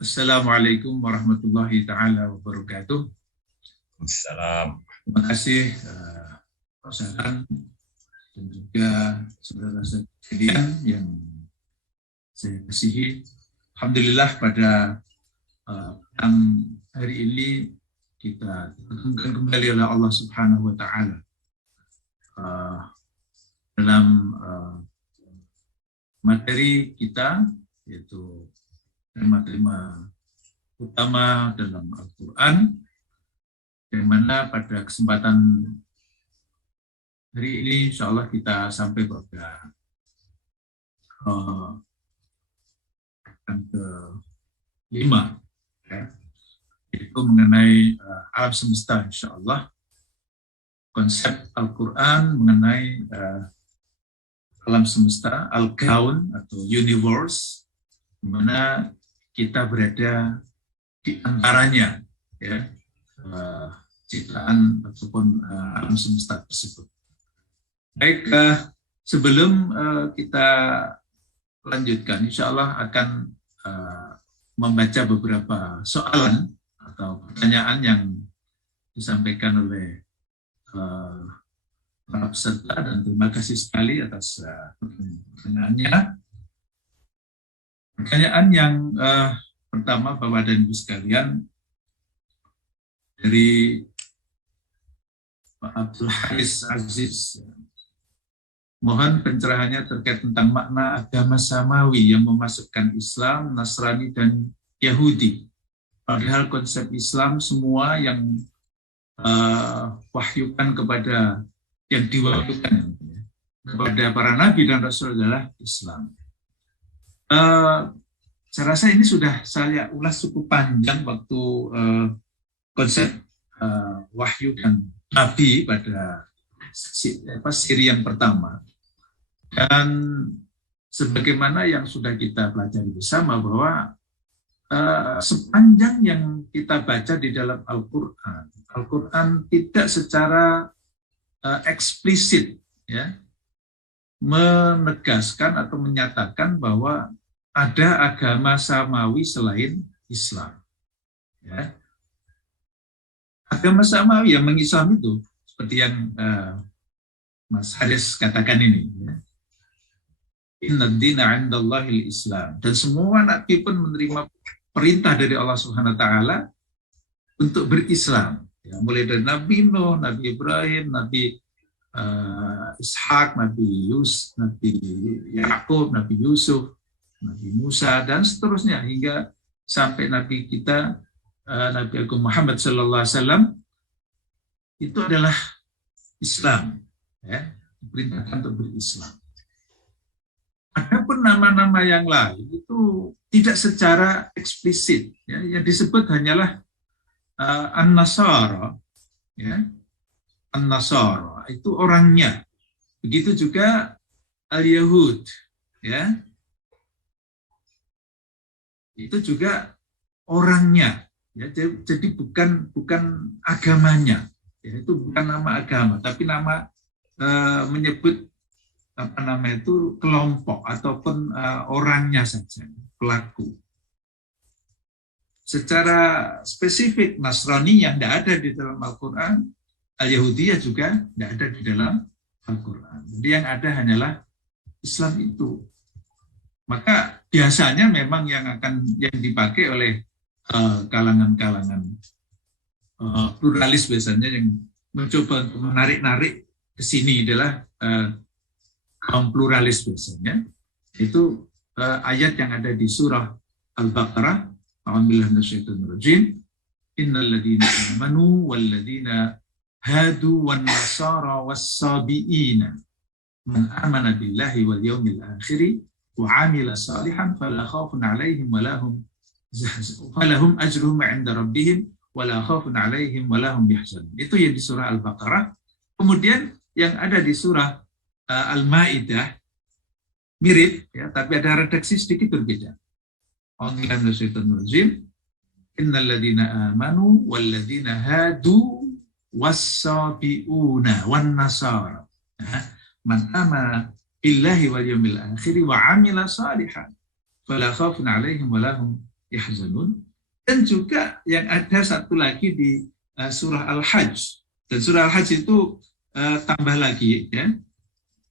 Assalamualaikum warahmatullahi taala wabarakatuh. Assalam. Terima kasih Pak Saran dan juga saudara sekalian yang saya kasihi. Alhamdulillah pada hari ini kita ditemukan kembali oleh Allah Subhanahu wa taala dalam materi kita, yaitu tema-tema utama dalam Al-Quran, yang mana pada kesempatan hari ini insya Allah kita sampai pada yang ke-5, ya, yaitu mengenai alam semesta insya Allah. Konsep Al-Quran mengenai alam semesta, Al-Kaun atau Universe, di mana kita berada di antaranya, ya, ciptaan ataupun alam semesta tersebut. Baik, sebelum kita lanjutkan, insya Allah akan membaca beberapa soalan atau pertanyaan yang disampaikan oleh para peserta, dan terima kasih sekali atas pertanyaannya. Pertanyaan yang pertama, Bapak dan Ibu sekalian, dari Pak Abdul Haris Aziz. Mohon pencerahannya terkait tentang makna agama samawi yang memasukkan Islam, Nasrani, dan Yahudi. Padahal konsep Islam semua yang wahyukan kepada, yang diwahyukan kepada para nabi dan rasul adalah Islam. Saya rasa ini sudah saya ulas cukup panjang waktu konsep wahyu dan nabi pada siri yang pertama. Dan sebagaimana yang sudah kita pelajari bersama, bahwa sepanjang yang kita baca di dalam Al-Quran tidak secara eksplisit, ya, menegaskan atau menyatakan bahwa ada agama samawi selain Islam. Ya. Agama samawi yang mengislam itu seperti yang Mas Haris katakan ini, ya. Inna dina 'indallahil Islam, dan semua nabi pun menerima perintah dari Allah Subhanahu wa taala untuk berislam, ya, mulai dari Nabi Nuh, Nabi Ibrahim, Nabi Ishak, Nabi Yakub, Nabi Yusuf, Nabi Musa, dan seterusnya hingga sampai Nabi kita Nabi Agung Muhammad Sallallahu Alaihi Wasallam. Itu adalah Islam, ya, diperintahkan untuk berislam. Adapun nama-nama yang lain itu tidak secara eksplisit, ya, yang disebut hanyalah An-Nasara, ya, An-Nasara itu orangnya. Begitu juga Al-Yahud, ya, itu juga orangnya, ya, jadi bukan agamanya, ya, itu bukan nama agama, tapi nama menyebut itu kelompok ataupun orangnya saja, pelaku. Secara spesifik Nasrani yang tidak ada di dalam Al-Quran, Al-Yahudiyah juga tidak ada di dalam Al-Quran. Jadi yang ada hanyalah Islam itu. Maka biasanya memang yang dipakai oleh kalangan-kalangan pluralis biasanya yang mencoba untuk menarik-narik ke sini adalah kaum pluralis biasanya. Itu ayat yang ada di surah Al-Baqarah, a'udzubillahi minasyaitonir rajim, innal ladzina amanu wal ladzina hadu wan nasara was-sabiina man amana billahi wal yawmil akhir wa 'amila salihan fala khaufun 'alaihim wa lahum ajruhum 'inda rabbihim wa la khaufun 'alaihim wa lahum yahzanun. Itu yang di surah Al-Baqarah. Kemudian yang ada di surah Al-Maidah mirip, ya, tapi ada redaksi sedikit berbeda. Innal ladzina amanu wal ladzina hadu was-sabiuna wan nasara man amana billahi wal yawmil akhir wa amila salihan fala khaufun 'alaihim wa lahum yahzanun. Dan juga yang ada satu lagi di surah Al-Hajj. Dan surah Al-Hajj itu tambah lagi ya.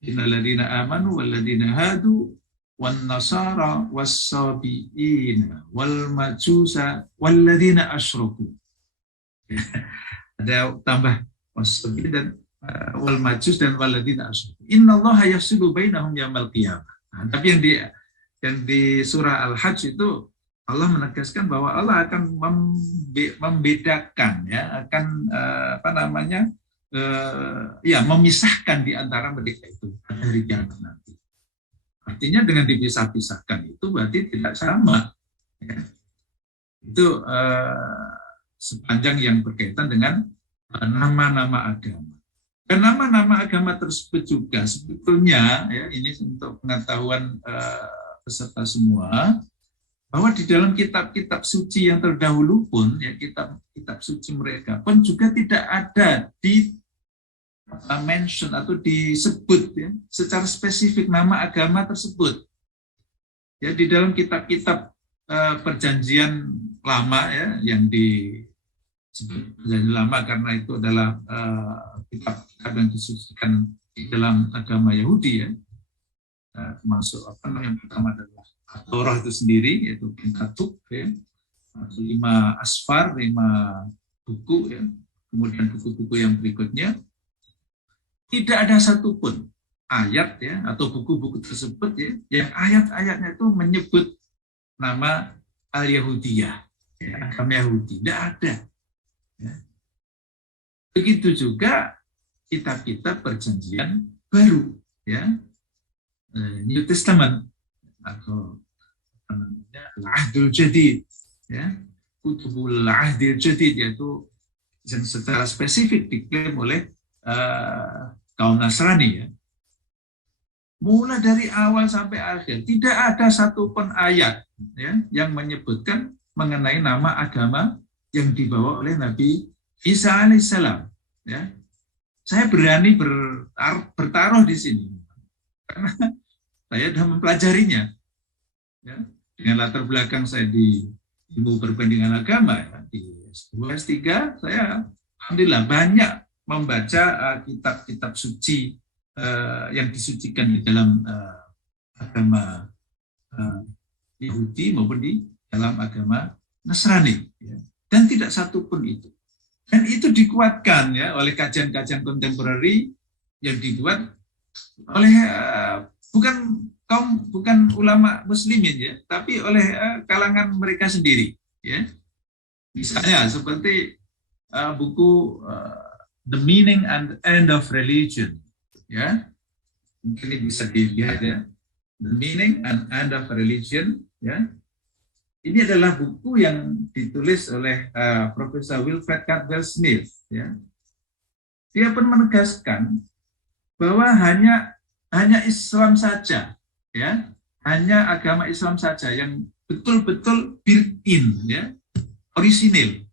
Innal ladzina amanu wal ladzina hadu wan nasara was-sabiina wal majusa wal ladzina asyraku. Ada tambah was-sabiin dan wal majus dan wal ladzina asyraku. Innallaha yafsilu bainahum yaumil qiyamah. Nah, tapi yang di surah Al-Hajj itu Allah menegaskan bahwa Allah akan membedakan ya, akan memisahkan di antara mereka itu pada hari kiamat nanti. Artinya dengan dipisah-pisahkan itu berarti tidak sama. Ya. Itu sepanjang yang berkaitan dengan nama-nama agama. Dan nama-nama agama tersebut juga sebetulnya ya, ini untuk pengetahuan peserta semua, bahwa di dalam kitab-kitab suci yang terdahulu pun ya, kitab suci mereka pun juga tidak ada di mention atau disebut ya, secara spesifik nama agama tersebut. Ya, di dalam kitab-kitab perjanjian lama ya, yang disebut perjanjian lama karena itu adalah kitab yang disucikan di dalam agama Yahudi ya. Termasuk yang pertama adalah Torah itu sendiri, yaitu Pentateuch ya. 5 asfar, 5 buku ya. Kemudian buku-buku yang berikutnya tidak ada satupun ayat ya atau buku-buku tersebut ya yang ayat-ayatnya itu menyebut nama Al-Yahudiyah, ya, agama Yahudi. Tidak ada. Ya. Begitu juga kitab-kitab perjanjian baru, ya, New Testament atau Al-Ahdul Jadid, ya, Kutubul Ahdil Jadid, yaitu yang secara spesifik diklaim oleh kaum Nasrani ya. Mulai dari awal sampai akhir tidak ada satupun ayat ya yang menyebutkan mengenai nama agama yang dibawa oleh Nabi Isa alaihissalam ya. Saya berani bertaruh di sini karena saya sudah mempelajarinya ya. Dengan latar belakang saya di ilmu perbandingan agama ya. Di S2, S3 saya alhamdulillah banyak membaca kitab-kitab suci yang disucikan di dalam agama Yahudi maupun di dalam agama Nasrani, ya. Dan tidak satu pun itu. Dan itu dikuatkan ya oleh kajian-kajian kontemporeri yang dibuat oleh bukan ulama muslimin ya, tapi oleh kalangan mereka sendiri, ya. Misalnya seperti buku The Meaning and End of Religion, ya, mungkin ini bisa dilihat ya, The Meaning and End of Religion, ya. Ini adalah buku yang ditulis oleh Profesor Wilfred Caldwell Smith, ya. Dia pun menegaskan bahwa hanya Islam saja, ya, hanya agama Islam saja yang betul-betul built-in, ya, orisinil,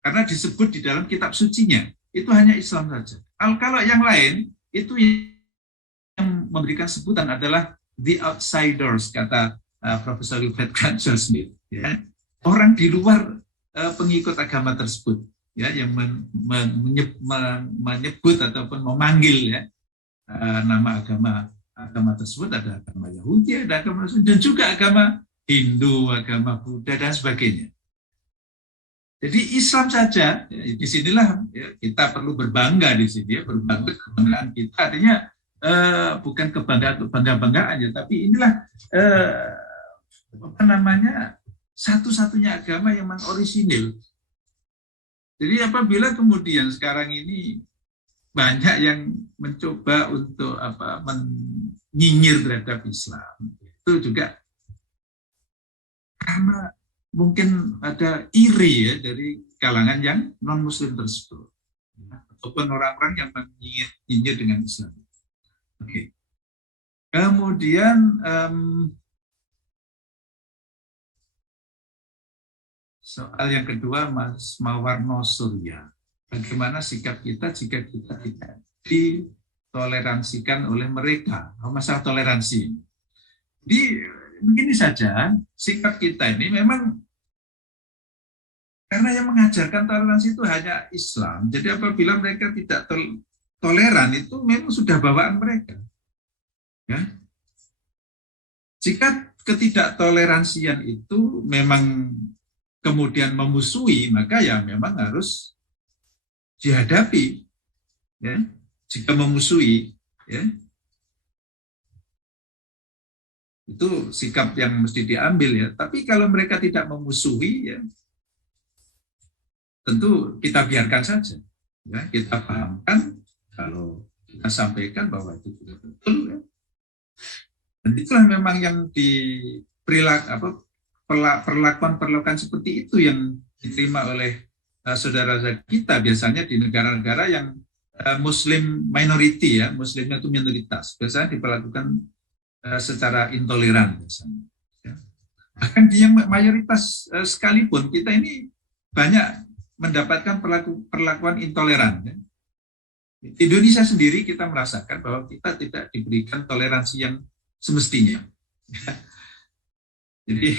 karena disebut di dalam kitab sucinya. Itu hanya Islam saja. Kalau yang lain itu yang memberikan sebutan adalah the outsiders, kata Profesor Wilfred Caldwell Smith. Ya. Orang di luar pengikut agama tersebut, ya, yang menyebut ataupun memanggil ya nama agama tersebut, ada agama Yahudi, ada agama Muslim, dan juga agama Hindu, agama Buddha dan sebagainya. Jadi Islam saja, ya, disinilah ya, kita perlu berbangga di sini, ya, kebanggaan kita artinya bukan bangga-banggaan ya, tapi inilah satu-satunya agama yang memang orisinil. Jadi apabila kemudian sekarang ini banyak yang mencoba untuk menyinyir terhadap Islam, itu juga karena mungkin ada iri ya dari kalangan yang non-Muslim tersebut, ataupun orang-orang yang menyinyir dengan Islam. Oke. Kemudian soal yang kedua, Mas Mawarno Surya, bagaimana sikap kita jika kita tidak ditoleransikan oleh mereka? Masalah toleransi. Jadi begini saja, sikap kita ini memang Karena yang mengajarkan toleransi itu hanya Islam. Jadi apabila mereka tidak toleran, itu memang sudah bawaan mereka. Ya. Jika ketidaktoleransian itu memang kemudian memusuhi, maka ya memang harus dihadapi. Ya. Jika memusuhi, ya, itu sikap yang mesti diambil ya. Tapi kalau mereka tidak memusuhi, ya tentu kita biarkan saja, ya, kita pahamkan, kalau kita sampaikan bahwa itu tidak betul, ya. Dan itulah memang yang perlakuan seperti itu yang diterima oleh saudara kita biasanya di negara-negara yang Muslim minority, ya, Muslimnya itu minoritas, biasanya diperlakukan secara intoleran biasanya. Ya. Bahkan di yang mayoritas sekalipun kita ini banyak mendapatkan perlakuan intoleran. Ya. Di Indonesia sendiri kita merasakan bahwa kita tidak diberikan toleransi yang semestinya. Ya. Jadi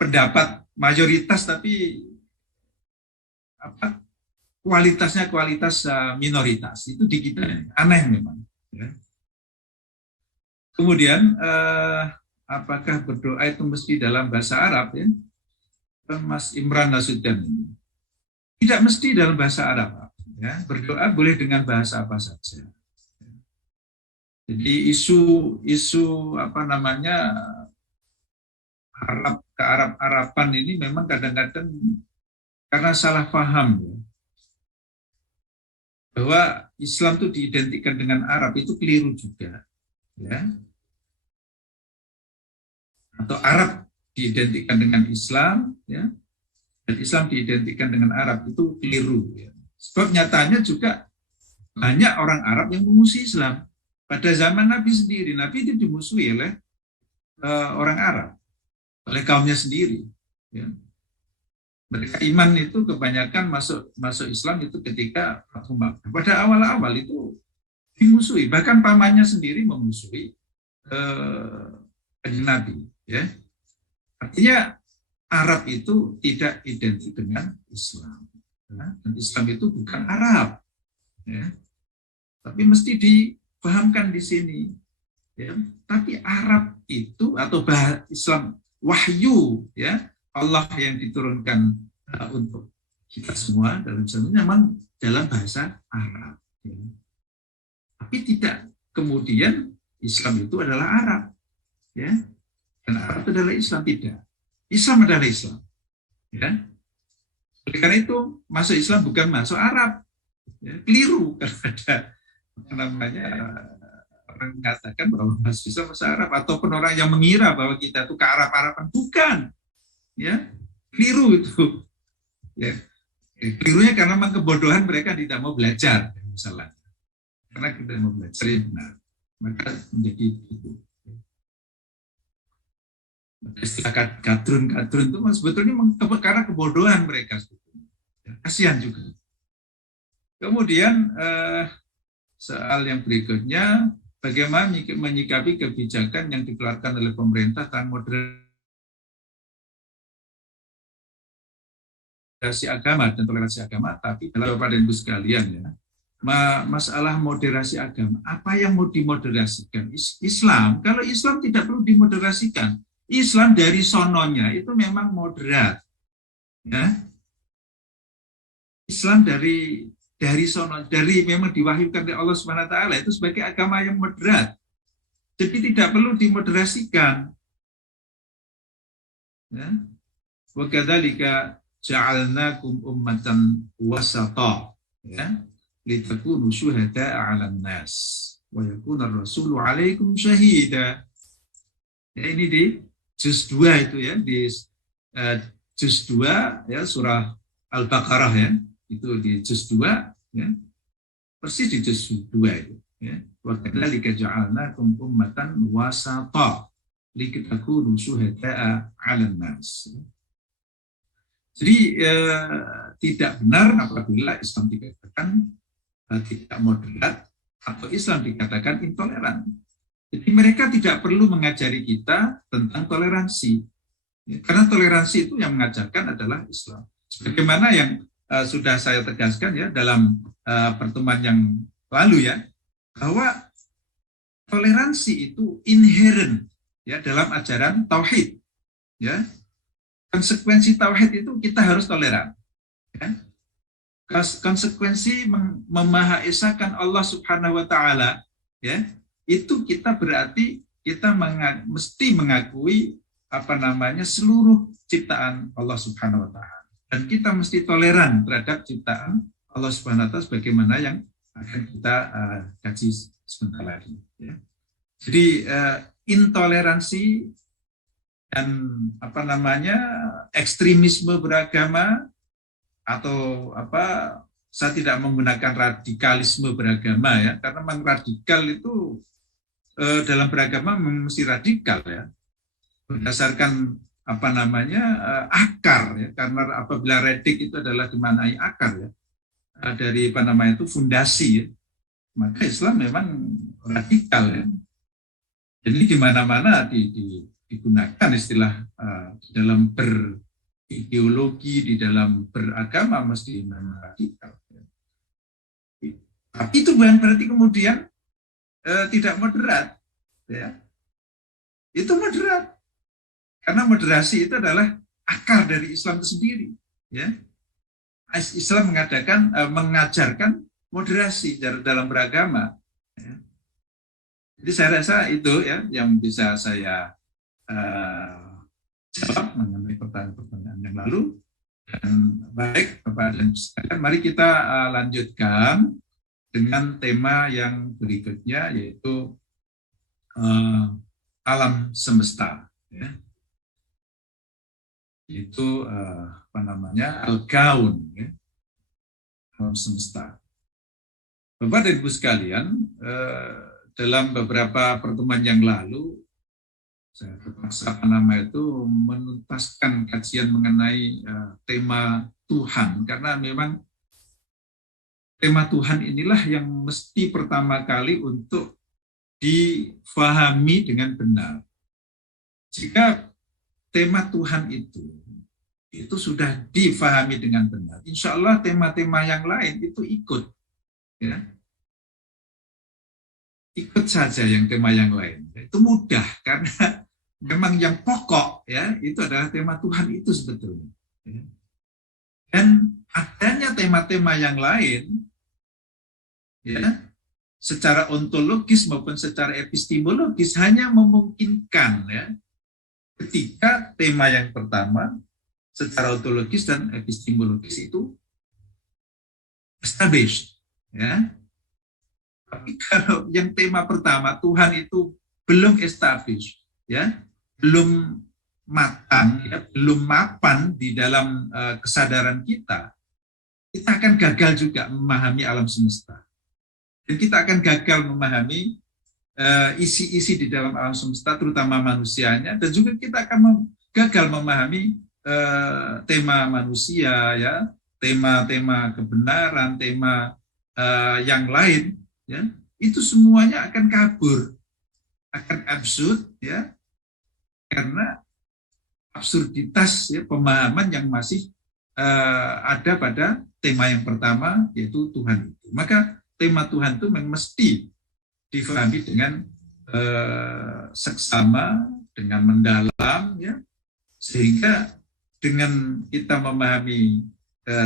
pendapat mayoritas tapi kualitasnya kualitas minoritas, itu di kita aneh memang. Ya. Kemudian apakah berdoa itu mesti dalam bahasa Arab, ya? Mas Imran Nasuddin ini. Tidak mesti dalam bahasa Arab, ya. Berdoa boleh dengan bahasa apa saja. Jadi isu Arab ke Arab-Araban ini memang kadang-kadang karena salah paham, ya, bahwa Islam itu diidentikan dengan Arab, itu keliru juga, ya. Atau Arab diidentikan dengan Islam, ya, dan Islam diidentikan dengan Arab, itu keliru. Ya. Sebab nyatanya juga banyak orang Arab yang memusuhi Islam. Pada zaman Nabi sendiri, Nabi itu dimusuhi oleh orang Arab, oleh kaumnya sendiri. Ya. Mereka iman itu kebanyakan masuk Islam itu ketika pada awal-awal itu dimusuhi, bahkan pamannya sendiri memusuhi Nabi. Ya. Artinya Arab itu tidak identik dengan Islam, ya. Dan Islam itu bukan Arab, ya. Tapi mesti dipahamkan di sini, ya. Tapi Arab itu atau Islam wahyu, ya, Allah yang diturunkan untuk kita semua dalam sebenarnya memang dalam bahasa Arab, ya. Tapi tidak kemudian Islam itu adalah Arab, ya, dan Arab itu adalah Islam, tidak. Islam adalah Islam, ya. Oleh karena itu masuk Islam bukan masuk Arab, ya. Keliru kalau ada orang mengatakan bahwa masuk Islam masuk Arab, ataupun orang yang mengira bahwa kita itu ke Arab-Araban, bukan, ya. Keliru itu, ya. Kelirunya karena memang kebodohan, mereka tidak mau belajar, misalnya, karena kita mau belajar yang benar, maka menjadi itu. Istilah kadrun itu sebetulnya karena kebodohan mereka, ya, kasihan juga. Kemudian soal yang berikutnya, bagaimana menyikapi kebijakan yang dikeluarkan oleh pemerintah tentang moderasi agama dan toleransi agama, tapi dalam Bapak dan Ibu sekalian, ya, masalah moderasi agama, apa yang mau dimoderasikan? Islam, kalau Islam tidak perlu dimoderasikan. Islam dari sononya itu memang moderat, ya. Islam dari sono, dari memang diwahyukan oleh Allah Subhanahu wa taala itu sebagai agama yang moderat. Jadi tidak perlu dimoderasikan. Ya. Wa kadzalika ja'alnakum ummatan wasata, ya, litakunu syuhada'a 'alan nas wa yakuna ar-rasulu 'alaikum syahida. Ya, ini di juz 2 itu, ya, di juz 2, ya, surah Al-Baqarah, ya, itu di juz 2, ya, persis di juz 2 itu, ya. Wa kadzalika ja'alnakum ummatan wasata litakunu syuhada'a 'alan nas. Jadi tidak benar apabila Islam dikatakan tidak moderat atau Islam dikatakan intoleran. Jadi mereka tidak perlu mengajari kita tentang toleransi, ya, karena toleransi itu yang mengajarkan adalah Islam. Sebagaimana yang sudah saya tegaskan ya dalam pertemuan yang lalu ya, bahwa toleransi itu inherent ya dalam ajaran tauhid ya. Konsekuensi tauhid itu kita harus toleran ya. Konsekuensi memahaesakan Allah Subhanahu wa taala ya, itu kita berarti kita mesti mengakui seluruh ciptaan Allah Subhanahu wa taala, dan kita mesti toleran terhadap ciptaan Allah Subhanahu wa taala sebagaimana yang akan kita kaji sebentar lagi ya. Jadi intoleransi dan ekstremisme beragama atau saya tidak menggunakan radikalisme beragama ya, karena memang radikal itu dalam beragama mesti radikal ya, berdasarkan akar ya, karena apabila redik itu adalah dimaknai akar ya, dari fondasi ya, maka Islam memang radikal ya. Jadi di mana-mana digunakan istilah di dalam berideologi, di dalam beragama mesti radikal. Tapi itu bukan berarti kemudian tidak moderat, ya. Itu moderat, karena moderasi itu adalah akar dari Islam itu sendiri, ya. Islam mengajarkan moderasi dalam beragama. Ya. Jadi saya rasa itu ya yang bisa saya jawab mengenai pertanyaan-pertanyaan yang lalu. Dan baik Bapak dan Ibu, mari kita lanjutkan dengan tema yang berikutnya, yaitu alam semesta, ya. Itu al-kaun, ya. Alam semesta. Bapak dan Ibu sekalian, dalam beberapa pertemuan yang lalu saya terpaksa menuntaskan kajian mengenai tema Tuhan, karena memang tema Tuhan inilah yang mesti pertama kali untuk difahami dengan benar. Jika tema Tuhan itu sudah difahami dengan benar, insya Allah tema-tema yang lain itu ikut, ya. Ikut saja yang tema yang lain. Itu mudah, karena memang yang pokok ya itu adalah tema Tuhan itu sebetulnya. Ya. Dan adanya tema-tema yang lain ya secara ontologis maupun secara epistemologis hanya memungkinkan ya ketika tema yang pertama secara ontologis dan epistemologis itu established ya. Tapi kalau yang tema pertama Tuhan itu belum established ya, belum matang ya, belum mapan di dalam kesadaran kita akan gagal juga memahami alam semesta. Dan kita akan gagal memahami isi-isi di dalam alam semesta, terutama manusianya, dan juga kita akan gagal memahami tema manusia ya, tema-tema kebenaran, tema yang lain. Ya, itu semuanya akan kabur, akan absurd ya, karena absurditas ya pemahaman yang masih ada pada tema yang pertama, yaitu Tuhan itu. Maka tema Tuhan itu memang mesti difahami dengan seksama, dengan mendalam ya, sehingga dengan kita memahami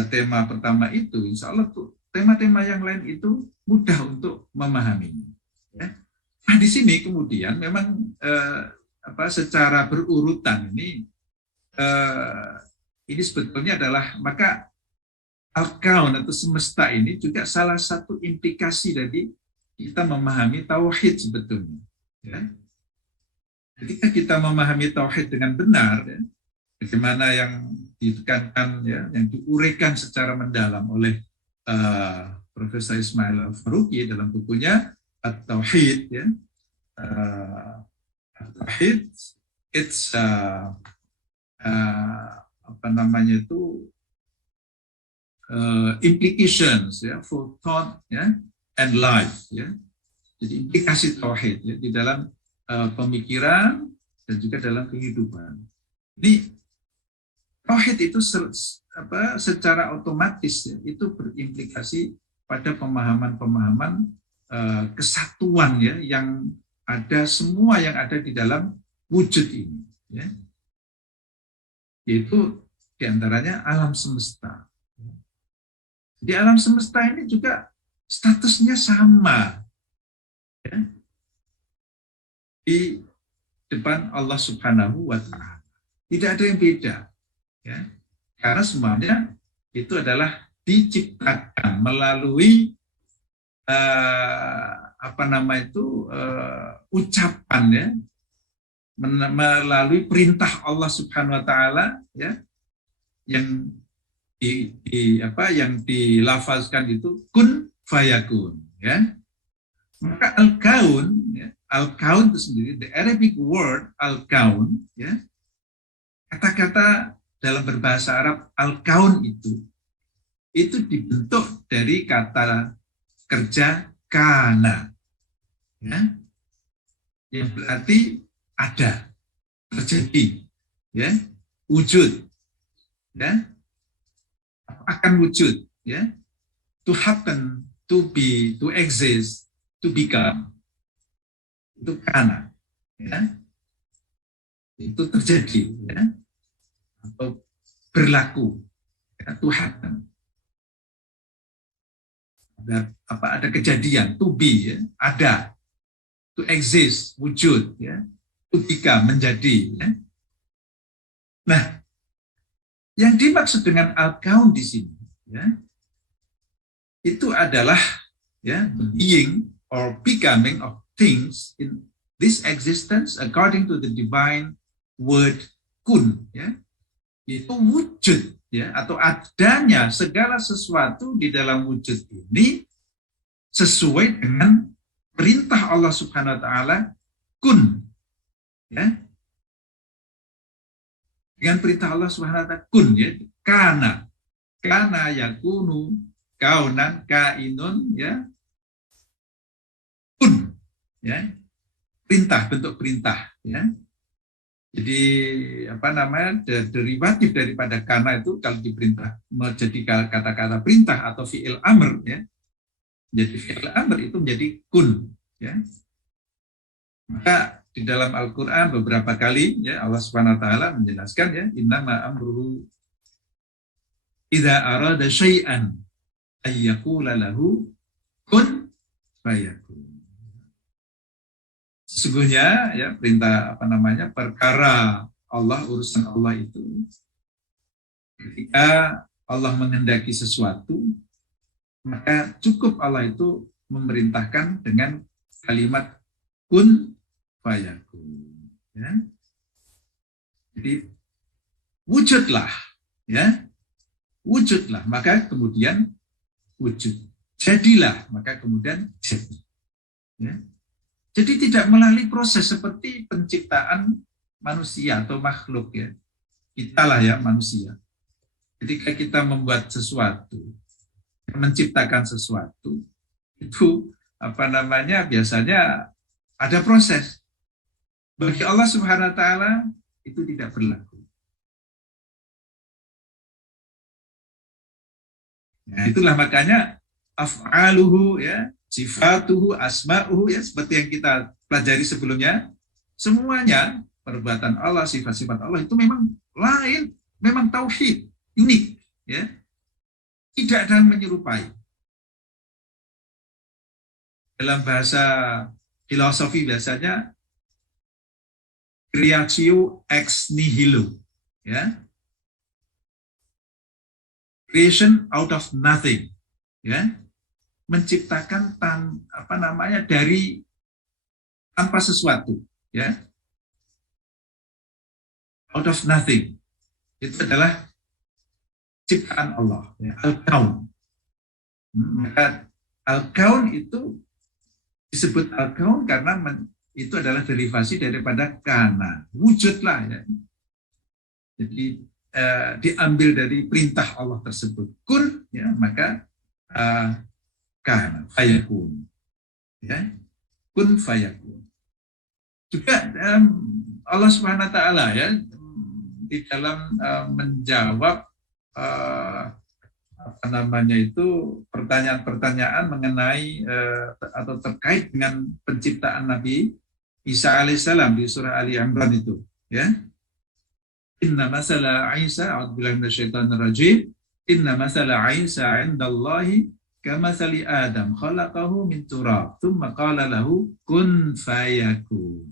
tema pertama itu, insya Allah tuh tema-tema yang lain itu mudah untuk memahaminya. Ya. Nah di sini kemudian memang secara berurutan ini sebetulnya adalah, maka al-kaun atau semesta ini juga salah satu implikasi dari kita memahami tauhid sebetulnya. Ya. Ketika kita memahami tauhid dengan benar, ya, bagaimana yang ditekankan ya, yang diuraikan secara mendalam oleh Profesor Ismail Al-Faruqi dalam bukunya At-Tauhid ya. At-Tauhid it's implications ya for thought ya and life ya. Jadi implikasi tauhid ya di dalam pemikiran dan juga dalam kehidupan. Ini tauhid itu secara otomatis ya, itu berimplikasi pada pemahaman-pemahaman kesatuan ya, yang ada semua yang ada di dalam wujud ini ya. Yaitu diantaranya alam semesta. Di alam semesta ini juga statusnya sama ya, di depan Allah Subhanahu wa Ta'ala. Tidak ada yang beda ya, karena semuanya itu adalah diciptakan melalui ucapan ya, melalui perintah Allah Subhanahu wa Ta'ala ya, yang yang dilafazkan itu kun fayakun ya. Maka al-kaun ya, al-kaun itu sendiri, the Arabic word al-kaun ya, kata-kata dalam berbahasa Arab al-kaun itu dibentuk dari kata kerja kana ya, yang berarti ada, terjadi ya, wujud ya, akan wujud ya, to happen, to be, to exist, to become, itu kana ya, itu terjadi ya, atau berlaku ya, to happen. Ada kejadian, to be ya, ada, to exist, wujud ya, to become, menjadi ya. Nah, yang dimaksud dengan al-kaun di sini ya, itu adalah ya, the being or becoming of things in this existence according to the divine word kun ya, itu wujud ya, atau adanya segala sesuatu di dalam wujud ini sesuai dengan perintah Allah Subhanahu wa Ta'ala kun ya, dengan perintah Allah Subhanahu wa Ta'ala kun ya, kana yakunu kaunan kainun ya, kun ya, perintah, bentuk perintah ya. Jadi derivatif daripada kana itu kalau diperintah menjadi kata-kata perintah atau fi'il amr ya. Jadi fi'il amr itu menjadi kun ya. Maka di dalam Al-Qur'an beberapa kali ya Allah Subhanahu wa taala menjelaskan ya, innama amruhu idza arada syai'an ay yaqula lahu kun fayakun. Sesungguhnya ya perintah perkara Allah, urusan Allah itu ketika Allah menghendaki sesuatu, maka cukup Allah itu memerintahkan dengan kalimat kun fayakun ya. Jadi wujudlah ya, wujudlah maka kemudian wujud, jadilah maka kemudian jadi ya. Jadi tidak melalui proses seperti penciptaan manusia atau makhluk ya. Kitalah ya manusia. Ketika kita membuat sesuatu, menciptakan sesuatu, itu biasanya ada proses. Bagi Allah Subhanahu wa Ta'ala itu tidak berlaku. Nah, itulah makanya af'aluhu ya, sifatuhu, asma'uhu ya, seperti yang kita pelajari sebelumnya, semuanya perbuatan Allah, sifat-sifat Allah itu memang lain, memang tauhid, unik ya. Tidak ada yang menyerupai. Dalam bahasa filosofi biasanya creatio ex nihilo ya. Creation out of nothing ya. Menciptakan dari tanpa sesuatu ya, out of nothing, itu adalah ciptaan Allah ya, al-kaun. Maka al-kaun itu disebut al-kaun karena itu adalah derivasi daripada kana, wujudlah ya. Jadi diambil dari perintah Allah tersebut kun ya, maka kana fayakun ya, kun fayakun. Juga Allah Subhanahu wa taala ya di dalam menjawab pertanyaan-pertanyaan mengenai atau terkait dengan penciptaan Nabi Isa alaihissalam di surah Ali Imran itu, ya. Inna masala Isa, a'udzubillahi minasyaitonir rajim. Inna masala Isa 'indallahi kamathali Adam khalaqahu min turab, tsumma qala lahu kun fayakun.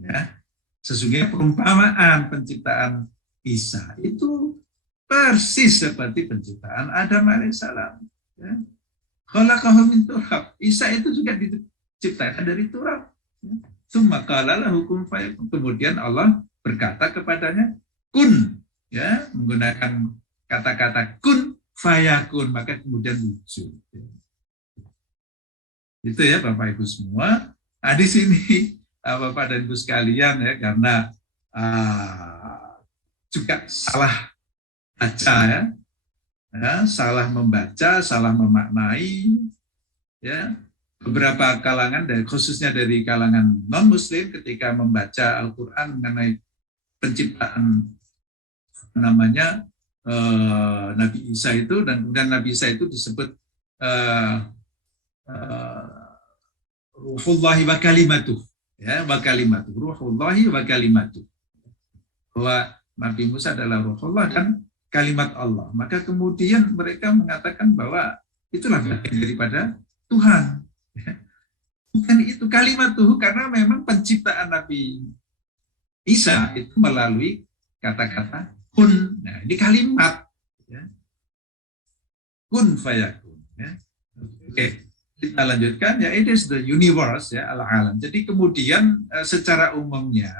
Ya. Sesungguhnya perumpamaan penciptaan Isa itu persis seperti penciptaan Adam alaihissalam. Ya. Khalaqahu min turab. Isa itu juga diciptakan dari turab. Tsumma qala lahu kun fayakun. Kemudian Allah berkata kepadanya kun, ya, menggunakan kata-kata kun fayakun, maka kemudian wujud. Itu ya Bapak Ibu semua. Nah, di sini Bapak dan Ibu sekalian, ya, karena juga salah baca, ya, salah membaca, salah memaknai, ya. Beberapa kalangan, khususnya dari kalangan non-Muslim, ketika membaca Al-Quran mengenai penciptaan Nabi Isa itu, dan kemudian Nabi Isa itu disebut Ruhullahi wa kalimatuh, ya, wa kalimatuh, Ruhullahi wa kalimatuh, bahwa Nabi Musa adalah Ruhullah dan kalimat Allah. Maka kemudian mereka mengatakan bahwa itulah bagian daripada Tuhan. Bukan itu kalimat Tuhan, karena memang penciptaan Nabi Isa itu melalui kata-kata kun. Nah, ini kalimat, ya. Kun fayakun, ya. Oke, kita lanjutkan, ya. It is the universe, ya, al-alam. Jadi kemudian secara umumnya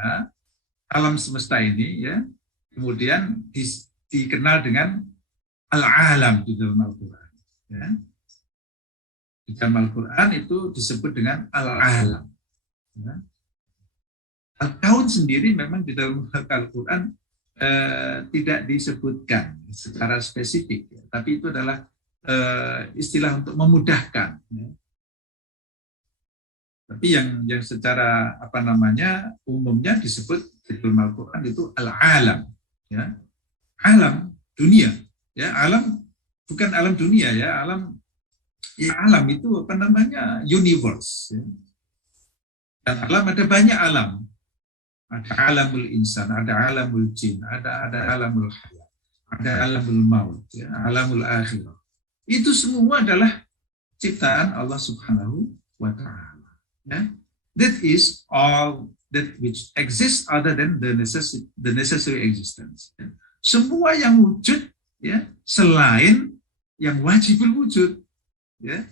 alam semesta ini, ya, kemudian dikenal dengan al-alam di dalam Al-Quran, ya. Di dalam Al-Quran itu disebut dengan al-alam. Ya. Al-Kaun sendiri memang di dalam Al-Quran tidak disebutkan secara spesifik, ya. Tapi itu adalah istilah untuk memudahkan. Ya. Tapi yang secara umumnya disebut di dalam Al-Quran itu al-alam. Ya. Alam dunia. Ya, alam bukan alam dunia, ya, alam. Ya, alam itu universe. Ya. Dan alam ada banyak alam. Ada alamul insan, ada alamul jin, ada alamul hayat, ada alamul maut, ya, alamul akhirah. Itu semua adalah ciptaan Allah Subhanahu wa Ta'ala. Ya. That is all that which exists other than the necessary existence. Ya. Semua yang wujud, ya, selain yang wajibul wujud, ya,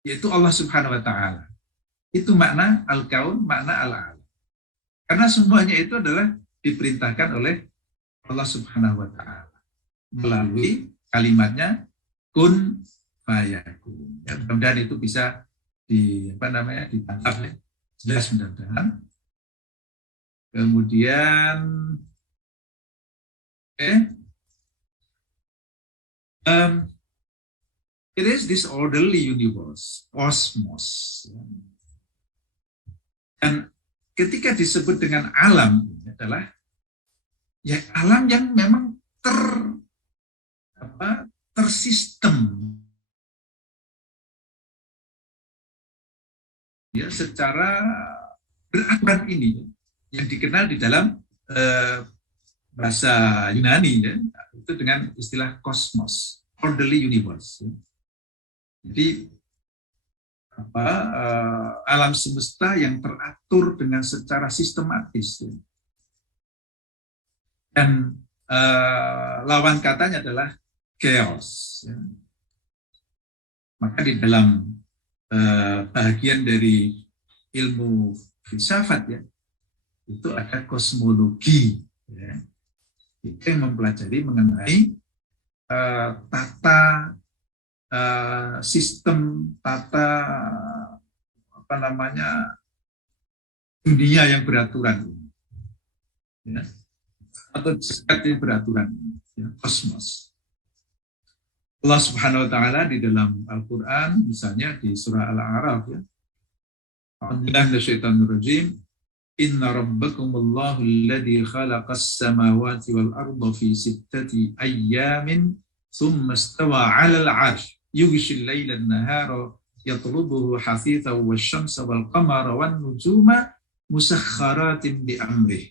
yaitu Allah Subhanahu wa Ta'ala. Itu makna al-kaun, makna al-alam. Karena semuanya itu adalah diperintahkan oleh Allah Subhanahu wa Ta'ala melalui kalimatnya kun fayakun. Ya, mudah-mudahan itu bisa ditangkap, ya. Jelas mudah-mudahan. Kemudian it is this orderly universe, cosmos. Dan ketika disebut dengan alam, adalah ya alam yang memang tersistem, ya, secara beraturan ini, yang dikenal di dalam bahasa Yunani, ya, itu dengan istilah kosmos, orderly universe. Ya. Jadi alam semesta yang teratur dengan secara sistematis, ya. Dan lawan katanya adalah chaos, ya. Maka di dalam bagian dari ilmu filsafat, ya, itu ada kosmologi, ya. Itu yang mempelajari mengenai tata sistem, tata dunia yang beraturan, ya, atau sekat yang beraturan, ya, kosmos. Allah Subhanahu wa Ta'ala di dalam Al-Quran, misalnya di surah Al-A'raf, ya, A'udzubillahi minasyaitonir rajim, Inna rabbakumullahu alladhi khalaqas samawati wal arda fi 6 ayyamin thumma istawa 'alal 'arsy yughshil laila an-nahara yatlubuhu hafithan wasyamsa wal qamara wan nujuma musakhkharatin bi amrih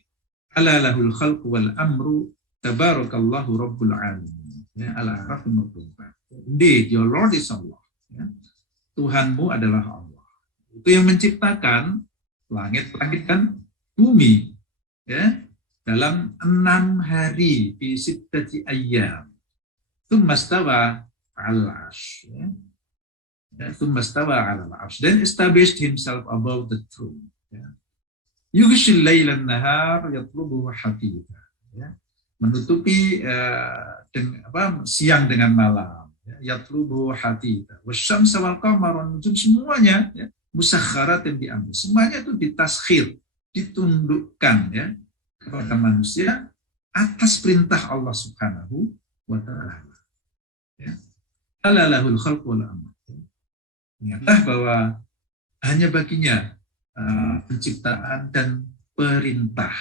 ala lahul khalqu wal amru tabarakallahu rabbul alamin. Ya, Al-A'raf 54. Indeed, your Lord is Allah. Ya. Tuhanmu adalah Allah. Itu yang menciptakan langit-langit dan bumi, ya, dalam 6 hari di 6 ayyam. Tsumma stawa 'alal 'arsy. Tsumma stawa 'alal 'arsy. Then established himself above the throne. Ya. Yughshil laila an-nahar yatlubuhu hafitha. Ya. Menutupi siang dengan malam. Yatlubuhu hafitha. Wasyamsa wal qamara wan nujum, semuanya ya, musakhkharatin bi amri. Semuanya itu ditaskhir, ditundukkan ya kepada manusia atas perintah Allah Subhanahu wa taala. Ya. Ala lahul khalqu wal amr. Ingatlah bahwa hanya baginya penciptaan dan perintah.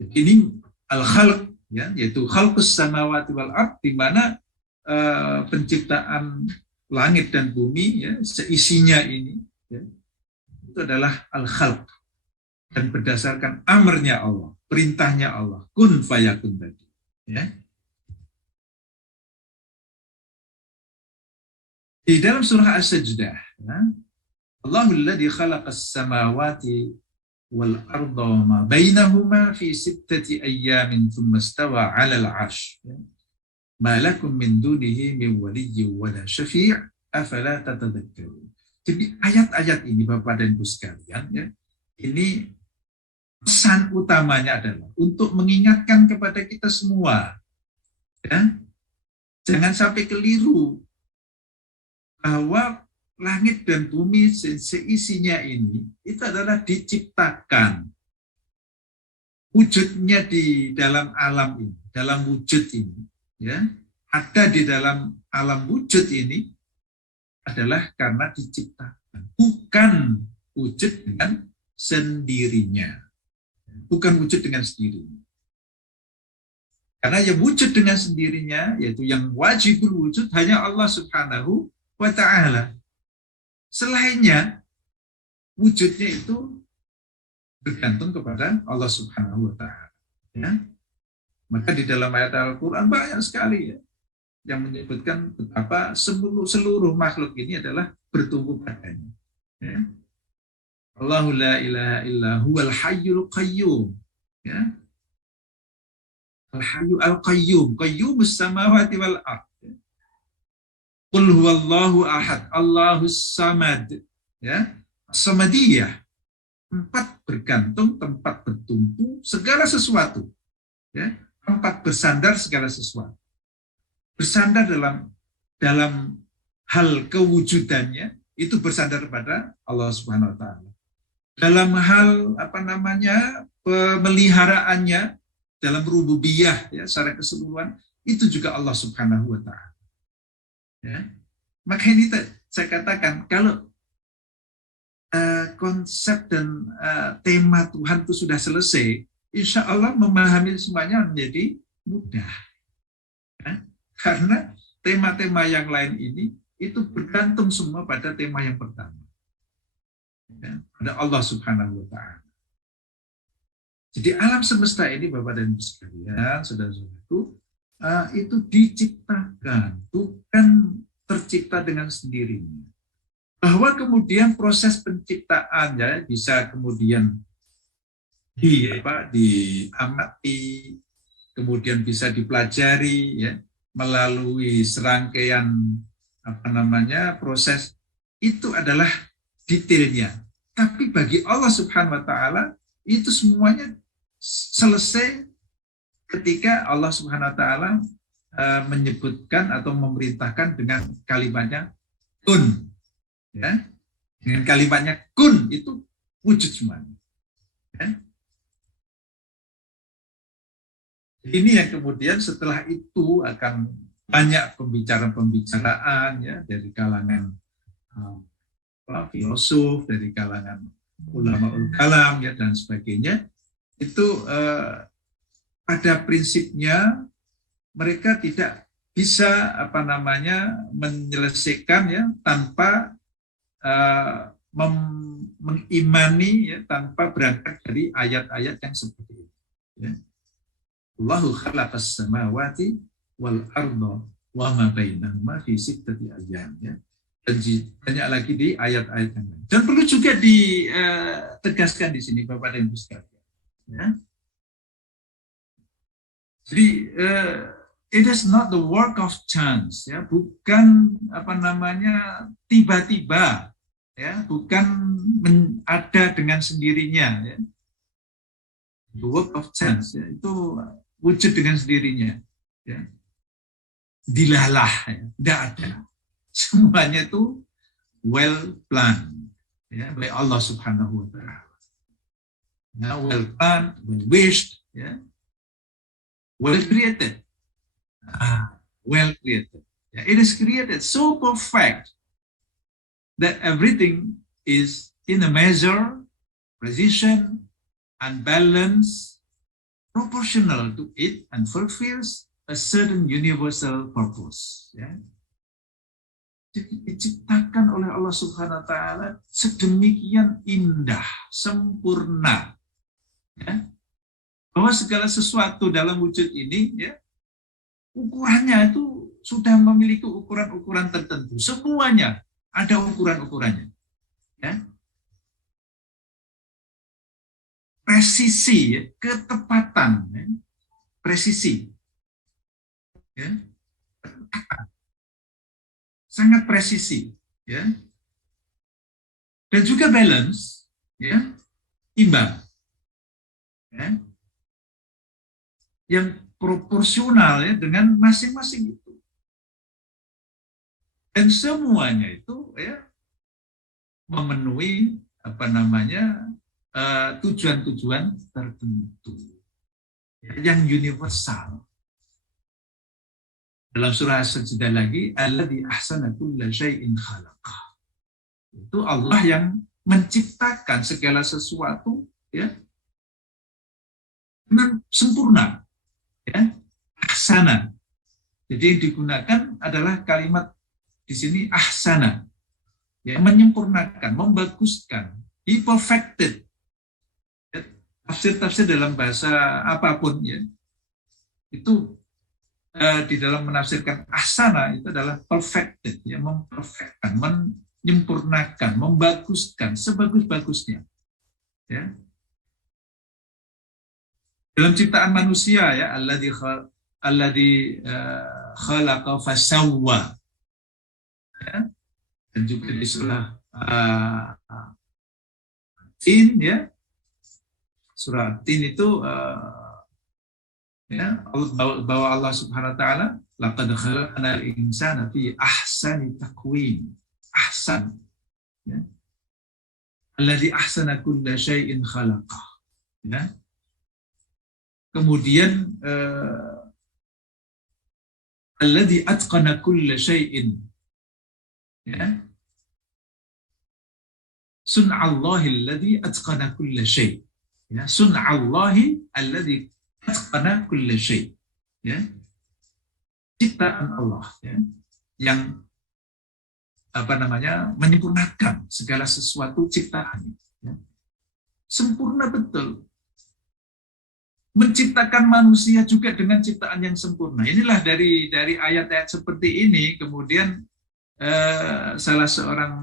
Ini al-khalq ya, yaitu khalqus samawati wal ard, di mana penciptaan langit dan bumi ya, seisinya ini ya, itu adalah al-khalq, dan berdasarkan amrnya Allah, perintahnya Allah, kun fayakun tadi ya. Di dalam surah As-Sajdah ya, Allahul ladzi khalaqas samawati wal arda ma bainahuma fi 6 ayyamin tsumma istawa 'alal 'arsy. Ma lakum min dunihi min waliyyin wa la syafi' afala tatadhakkarun. Jadi ayat-ayat ini Bapak dan Ibu sekalian ya, ini pesan utamanya adalah untuk mengingatkan kepada kita semua ya, jangan sampai keliru bahwa langit dan bumi seisinya ini itu adalah diciptakan. Wujudnya di dalam alam ini, dalam wujud ini, ya, ada di dalam alam wujud ini adalah karena diciptakan, bukan wujud dengan sendirinya, bukan wujud dengan sendirinya. Karena yang wujud dengan sendirinya, yaitu yang wajibul wujud, hanya Allah Subhanahu wa Ta'ala. Selainnya, wujudnya itu bergantung kepada Allah Subhanahu wa Ta'ala. Ya. Maka di dalam ayat Al-Quran banyak sekali ya, yang menyebutkan betapa seluruh makhluk ini adalah bertumbuh padanya. Ya. Allahu la ilaha illa huwal hayyul qayyum. Ya. Al-hayyu al-qayyum, qayyumus samawati wal ardh. Qul huwallahu ahad, Allahus samad. Ya, samadiyah. Tempat bergantung, tempat bertumpu segala sesuatu. Ya, tempat bersandar segala sesuatu. Bersandar dalam hal kewujudannya itu bersandar pada Allah Subhanahu wa taala. Dalam hal pemeliharaannya, dalam rububiyah ya, secara keseluruhan itu juga Allah Subhanahu wa taala. Ya. Maka ini saya katakan kalau konsep dan tema Tuhan itu sudah selesai, insya Allah memahami semuanya menjadi mudah. Ya. Karena tema-tema yang lain ini itu bergantung semua pada tema yang pertama, ya, pada Allah Subhanahu wa Ta'ala. Jadi alam semesta ini Bapak dan Ibu sekalian, saudara-saudaraku, itu diciptakan, bukan tercicipta dengan sendirinya. Bahwa kemudian proses penciptaannya bisa kemudian diamati, kemudian bisa dipelajari ya, melalui serangkaian proses, itu adalah detailnya. Tapi bagi Allah Subhanahu wa Ta'ala itu semuanya selesai ketika Allah Subhanahu wa Ta'ala menyebutkan atau memerintahkan dengan kalimatnya kun, ya, dengan kalimatnya kun itu wujud semuanya. Ya. Ini yang kemudian setelah itu akan banyak pembicaraan-pembicaraan ya, dari kalangan filosof, dari kalangan ulamaul kalam ya dan sebagainya, itu pada prinsipnya mereka tidak bisa menyelesaikan ya tanpa mengimani ya, tanpa berangkat dari ayat-ayat yang seperti itu. Ya. Allahu khalaqas samawati wal arda wa ma bainahuma fi sittati ayyam ya. Dan banyak lagi di ayat-ayat yang lain. Dan perlu juga ditegaskan di sini Bapak dan Ibu sekalian. Ya. Jadi it is not the work of chance ya, bukan tiba-tiba ya, bukan ada dengan sendirinya ya. The work of chance ya, itu wujud dengan sendirinya ya. Dilalah ya, tidak ada. Semuanya itu well planned ya, oleh Allah Subhanahu wa taala. Ya, well planned, well wished ya. Well created. Well created. Yeah, it is created so perfect that everything is in a measure, precision, and balance, proportional to it, and fulfills a certain universal purpose. Yeah. Diciptakan oleh Allah Subhanahu wa taala sedemikian indah, sempurna. Ya. Bahwa segala sesuatu dalam wujud ini ya, ukurannya itu sudah memiliki ukuran-ukuran tertentu. Semuanya ada ukuran-ukurannya. Ya. Presisi, ya, ketepatan, ya. Presisi. Ya. Sangat presisi. Ya. Dan juga balance, ya, imbang. Ya. Yang proporsional ya dengan masing-masing itu. Dan semuanya itu ya memenuhi tujuan-tujuan tertentu ya, yang universal. Dalam surah As-Sajdah lagi, alladzi ahsana kulla syai'in khalaqah. Itu Allah yang menciptakan segala sesuatu ya dengan sempurna. Ya, ahsana. Jadi yang digunakan adalah kalimat di sini ahsana. Ya, menyempurnakan, membaguskan, he perfected. Ya, tafsir-tafsir dalam bahasa apapun ya. Itu di dalam menafsirkan ahsana itu adalah perfected, ya, memperfectkan, menyempurnakan, membaguskan sebagus-bagusnya. Ya. Dalam ciptaan manusia ya, alladzi khalaqa fasawwa. Ya. Dan juga di surah Tin ya. Surah Tin itu ya, bahwa Allah Subhanahu wa taala laqad khalaqnal insana fi ahsani taqwim. Ahsan. Ya. Alladzi ahsana kulla syai'in khalaqah. Ya. Kemudian alladzi atqana kulla syai'in. Ya. Sun'allahi alladzi atqana kulla syai'. Ya, sun'allahi alladzi atqana kulla syai'. Ya. Ciptaan Allah ya, yang menyempurnakan segala sesuatu ciptaan. Ya. Sempurna betul. Menciptakan manusia juga dengan ciptaan yang sempurna. Inilah dari ayat-ayat seperti ini kemudian salah seorang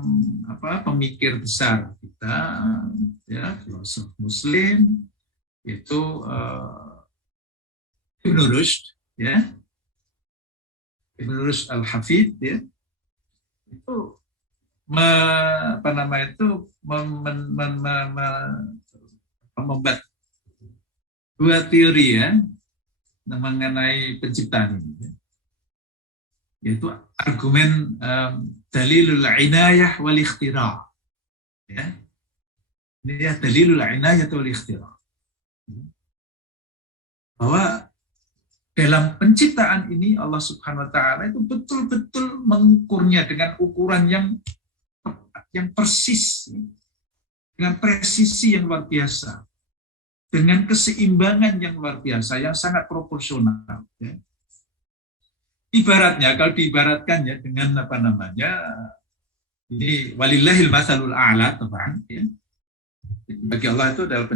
pemikir besar kita ya, filosof muslim itu Ibn Rushd ya. Ibn Rushd Al-Hafidh ya. Itu membuat dua teori ya mengenai penciptaan ini, yaitu argumen dalilul inayah wal ikhtira. Ya. Ini ya dalilul inayah wal ikhtira. Bahwa dalam penciptaan ini Allah Subhanahu wa taala itu betul-betul mengukurnya dengan ukuran yang persis. dengan presisi yang luar biasa, dengan keseimbangan yang luar biasa, yang sangat proporsional. Ya. Ibaratnya, kalau diibaratkan ya dengan apa namanya, ini walillahil masalul a'la, teman. Ya. Bagi Allah itu adalah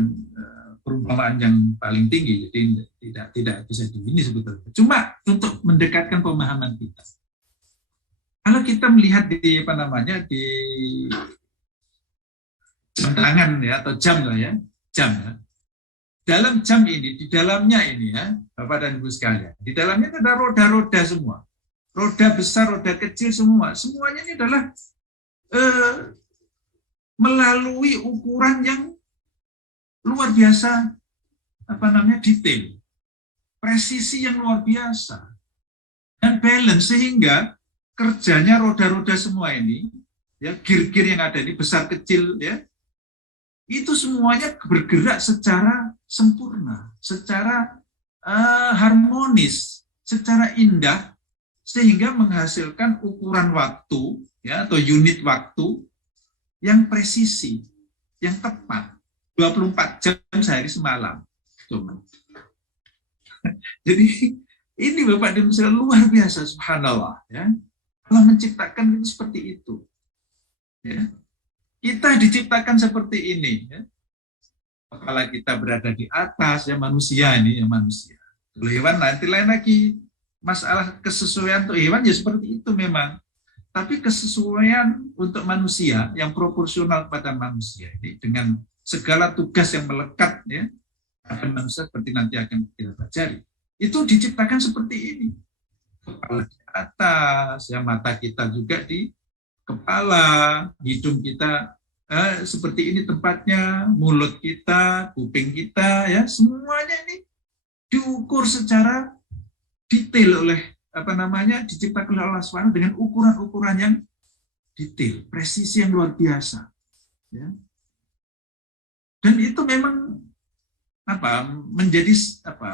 perumpamaan yang paling tinggi, jadi tidak bisa ini sebetulnya. Cuma untuk mendekatkan pemahaman kita. Kalau kita melihat di apa namanya di jam tangan ya atau jam lah ya, jam ya. Dalam jam ini, di dalamnya ini ya, Bapak dan Ibu sekalian, di dalamnya ada roda-roda semua. Roda besar, roda kecil semua. Semuanya ini adalah melalui ukuran yang luar biasa, apa namanya, detail. Presisi yang luar biasa. Dan balance, sehingga kerjanya roda-roda semua ini, ya, gear-gear yang ada ini, besar kecil, ya, itu semuanya bergerak secara sempurna, secara harmonis, secara indah, sehingga menghasilkan ukuran waktu, ya, atau unit waktu yang presisi, yang tepat, 24 jam sehari semalam. Coba. Jadi ini Bapak dan Ibu luar biasa, subhanallah. Ya. Allah menciptakan itu seperti itu. Ya. Kita diciptakan seperti ini. Ya. Kepala kita berada di atas, ya manusia ini, ya manusia. Kalau hewan nanti lain lagi. Masalah kesesuaian untuk hewan ya seperti itu memang. Tapi kesesuaian untuk manusia yang proporsional pada manusia ini dengan segala tugas yang melekat ya pada manusia seperti nanti akan kita pelajari. Itu diciptakan seperti ini. Kepala di atas, ya mata kita juga di kepala, hidung kita seperti ini tempatnya, mulut kita, kuping kita, ya semuanya ini diukur secara detail oleh apa namanya diciptakan oleh Allah SWT dengan ukuran-ukuran yang detail, presisi yang luar biasa. Ya. Dan itu memang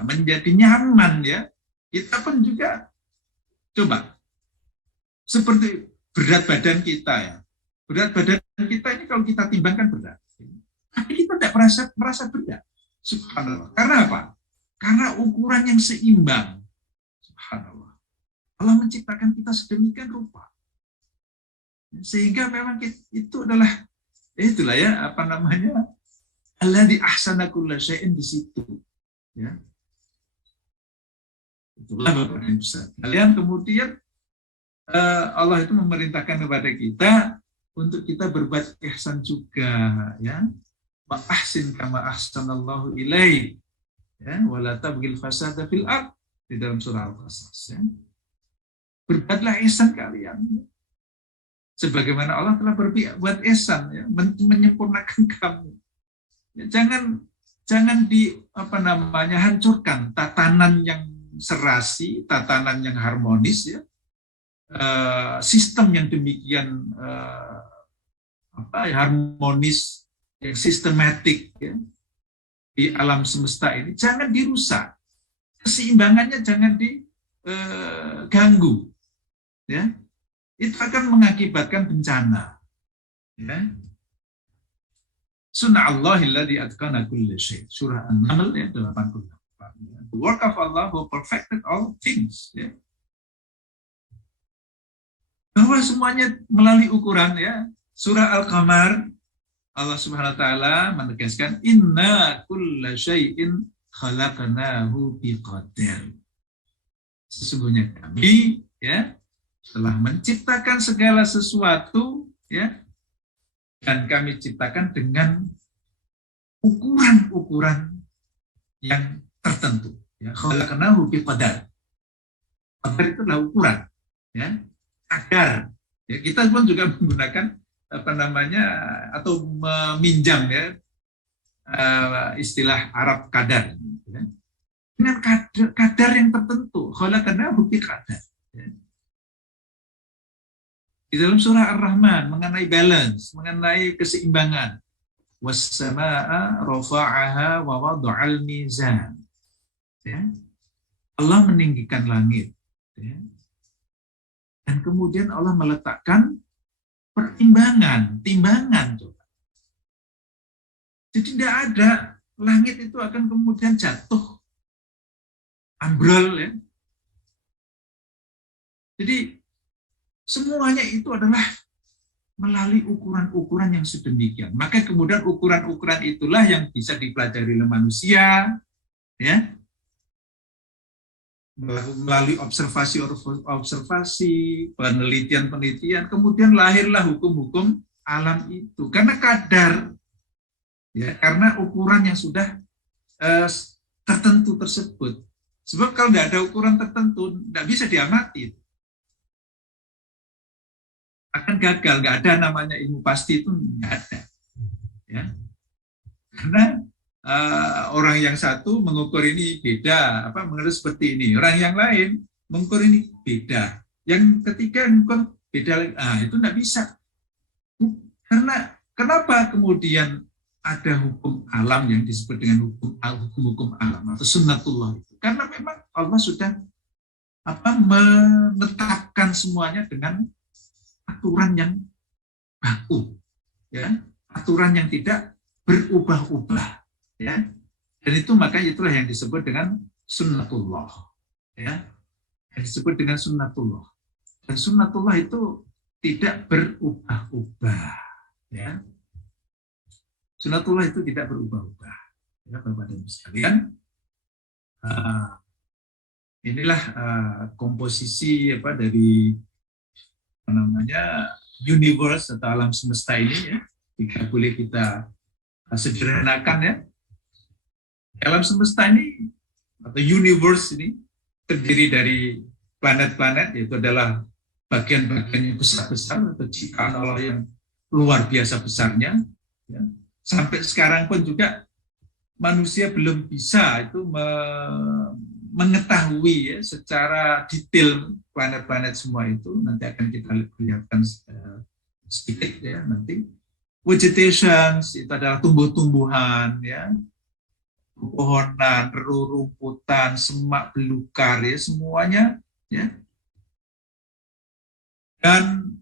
menjadi nyaman ya. Kita pun juga coba seperti berat badan kita ya. Berat badan kita ini kalau kita timbangkan berat. Tapi kita tidak merasa berat. Subhanallah. Karena apa? Karena ukuran yang seimbang. Subhanallah. Allah menciptakan kita sedemikian rupa. Sehingga memang itu adalah itulah ya apa namanya alladzi ahsana kulla syai'in di situ. Ya. Itulah Bapak Ibu sekalian. Kemudian Allah itu memerintahkan kepada kita untuk kita berbuat ihsan juga ya. Wa ahsin kama ahsanallahu ilaik. Ya, wala tabghil fasada fil ardh di dalam surah Al-Qasas ya. Berbuatlah ihsan kalian. Sebagaimana Allah telah berbuat ihsan ya, menyempurnakan kamu. Ya, jangan hancurkan tatanan yang serasi, tatanan yang harmonis ya. Sistem yang demikian harmonis, yang sistematik ya, di alam semesta ini jangan dirusak, keseimbangannya jangan diganggu, ya itu akan mengakibatkan bencana. Ya. Sunnah Allahilladzi atqana kulli syai. Surah An-Naml ya 88. The work of Allah who perfected all things. Ya. Bahwa semuanya melalui ukuran ya. Surah Al-Qamar Allah Subhanahu wa taala menegaskan inna kulla syai'in khalaqnahu biqadar. Sesungguhnya kami ya telah menciptakan segala sesuatu ya dan kami ciptakan dengan ukuran-ukuran yang tertentu ya. Khalaqnahu biqadar. Qadar itu adalah ukuran ya. Kadar. Ya, kita pun juga menggunakan apa namanya atau meminjam ya istilah Arab kadar ya. Dengan kadar yang tertentu. Khalaqnahu biqadar. Ya. Di dalam surah Ar-Rahman mengenai balance, mengenai keseimbangan. Was-samaa'a rafa'aha wa wada'al mizan. Ya. Allah meninggikan langit. Ya. Dan kemudian Allah meletakkan timbangan coba. Jadi tidak ada langit itu akan kemudian jatuh, ambrol ya. Jadi semuanya itu adalah melalui ukuran-ukuran yang sedemikian. Maka kemudian ukuran-ukuran itulah yang bisa dipelajari oleh manusia, ya, melalui observasi, penelitian, kemudian lahirlah hukum-hukum alam itu. Karena kadar, ya, karena ukuran yang sudah tertentu tersebut. Sebab kalau tidak ada ukuran tertentu, tidak bisa diamati. Akan gagal, nggak ada namanya ilmu pasti itu, nggak ada. Ya. Karena orang yang satu mengukur ini beda, mengukur seperti ini. Orang yang lain mengukur ini beda. Yang ketiga mengukur beda, itu nggak bisa. Karena kenapa kemudian ada hukum alam yang disebut dengan hukum alam atau sunnatullah itu? Karena memang Allah sudah menetapkan semuanya dengan aturan yang baku, ya, aturan yang tidak berubah-ubah, ya, dan itu makanya itulah yang disebut dengan sunnatullah, ya, yang disebut dengan sunnatullah. Dan sunnatullah itu tidak berubah-ubah, ya, sunnatullah itu tidak berubah-ubah, ya, Bapak dan Ibu sekalian. Inilah komposisi dari universe atau alam semesta ini, ya, jika boleh kita sederhanakan, ya. Alam semesta ini atau universe ini terdiri dari planet-planet, yaitu adalah bagian-bagian yang besar-besar atau ciptaan Allah yang luar biasa besarnya, ya. Sampai sekarang pun juga manusia belum bisa itu mengetahui, ya, secara detail planet-planet semua itu. Nanti akan kita lihatkan sedikit, ya, nanti. Vegetation itu adalah tumbuh-tumbuhan, ya, pepohonan, rerumputan, semak belukar, ya, semuanya, ya. Dan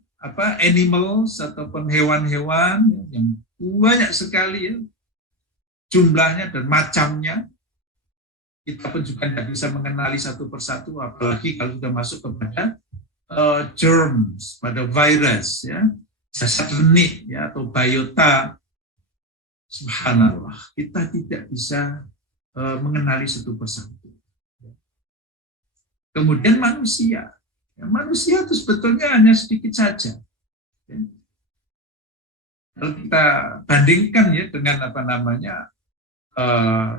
animals ataupun hewan-hewan, ya, yang banyak sekali, ya, jumlahnya dan macamnya. Kita pun juga tidak bisa mengenali satu persatu, apalagi kalau sudah masuk kepada germs, pada virus, ya, zat benih, ya, atau biota. Subhanallah, kita tidak bisa mengenali satu persatu. Kemudian manusia, ya, manusia itu sebetulnya hanya sedikit saja. Ya. Kalau kita bandingkan, ya, dengan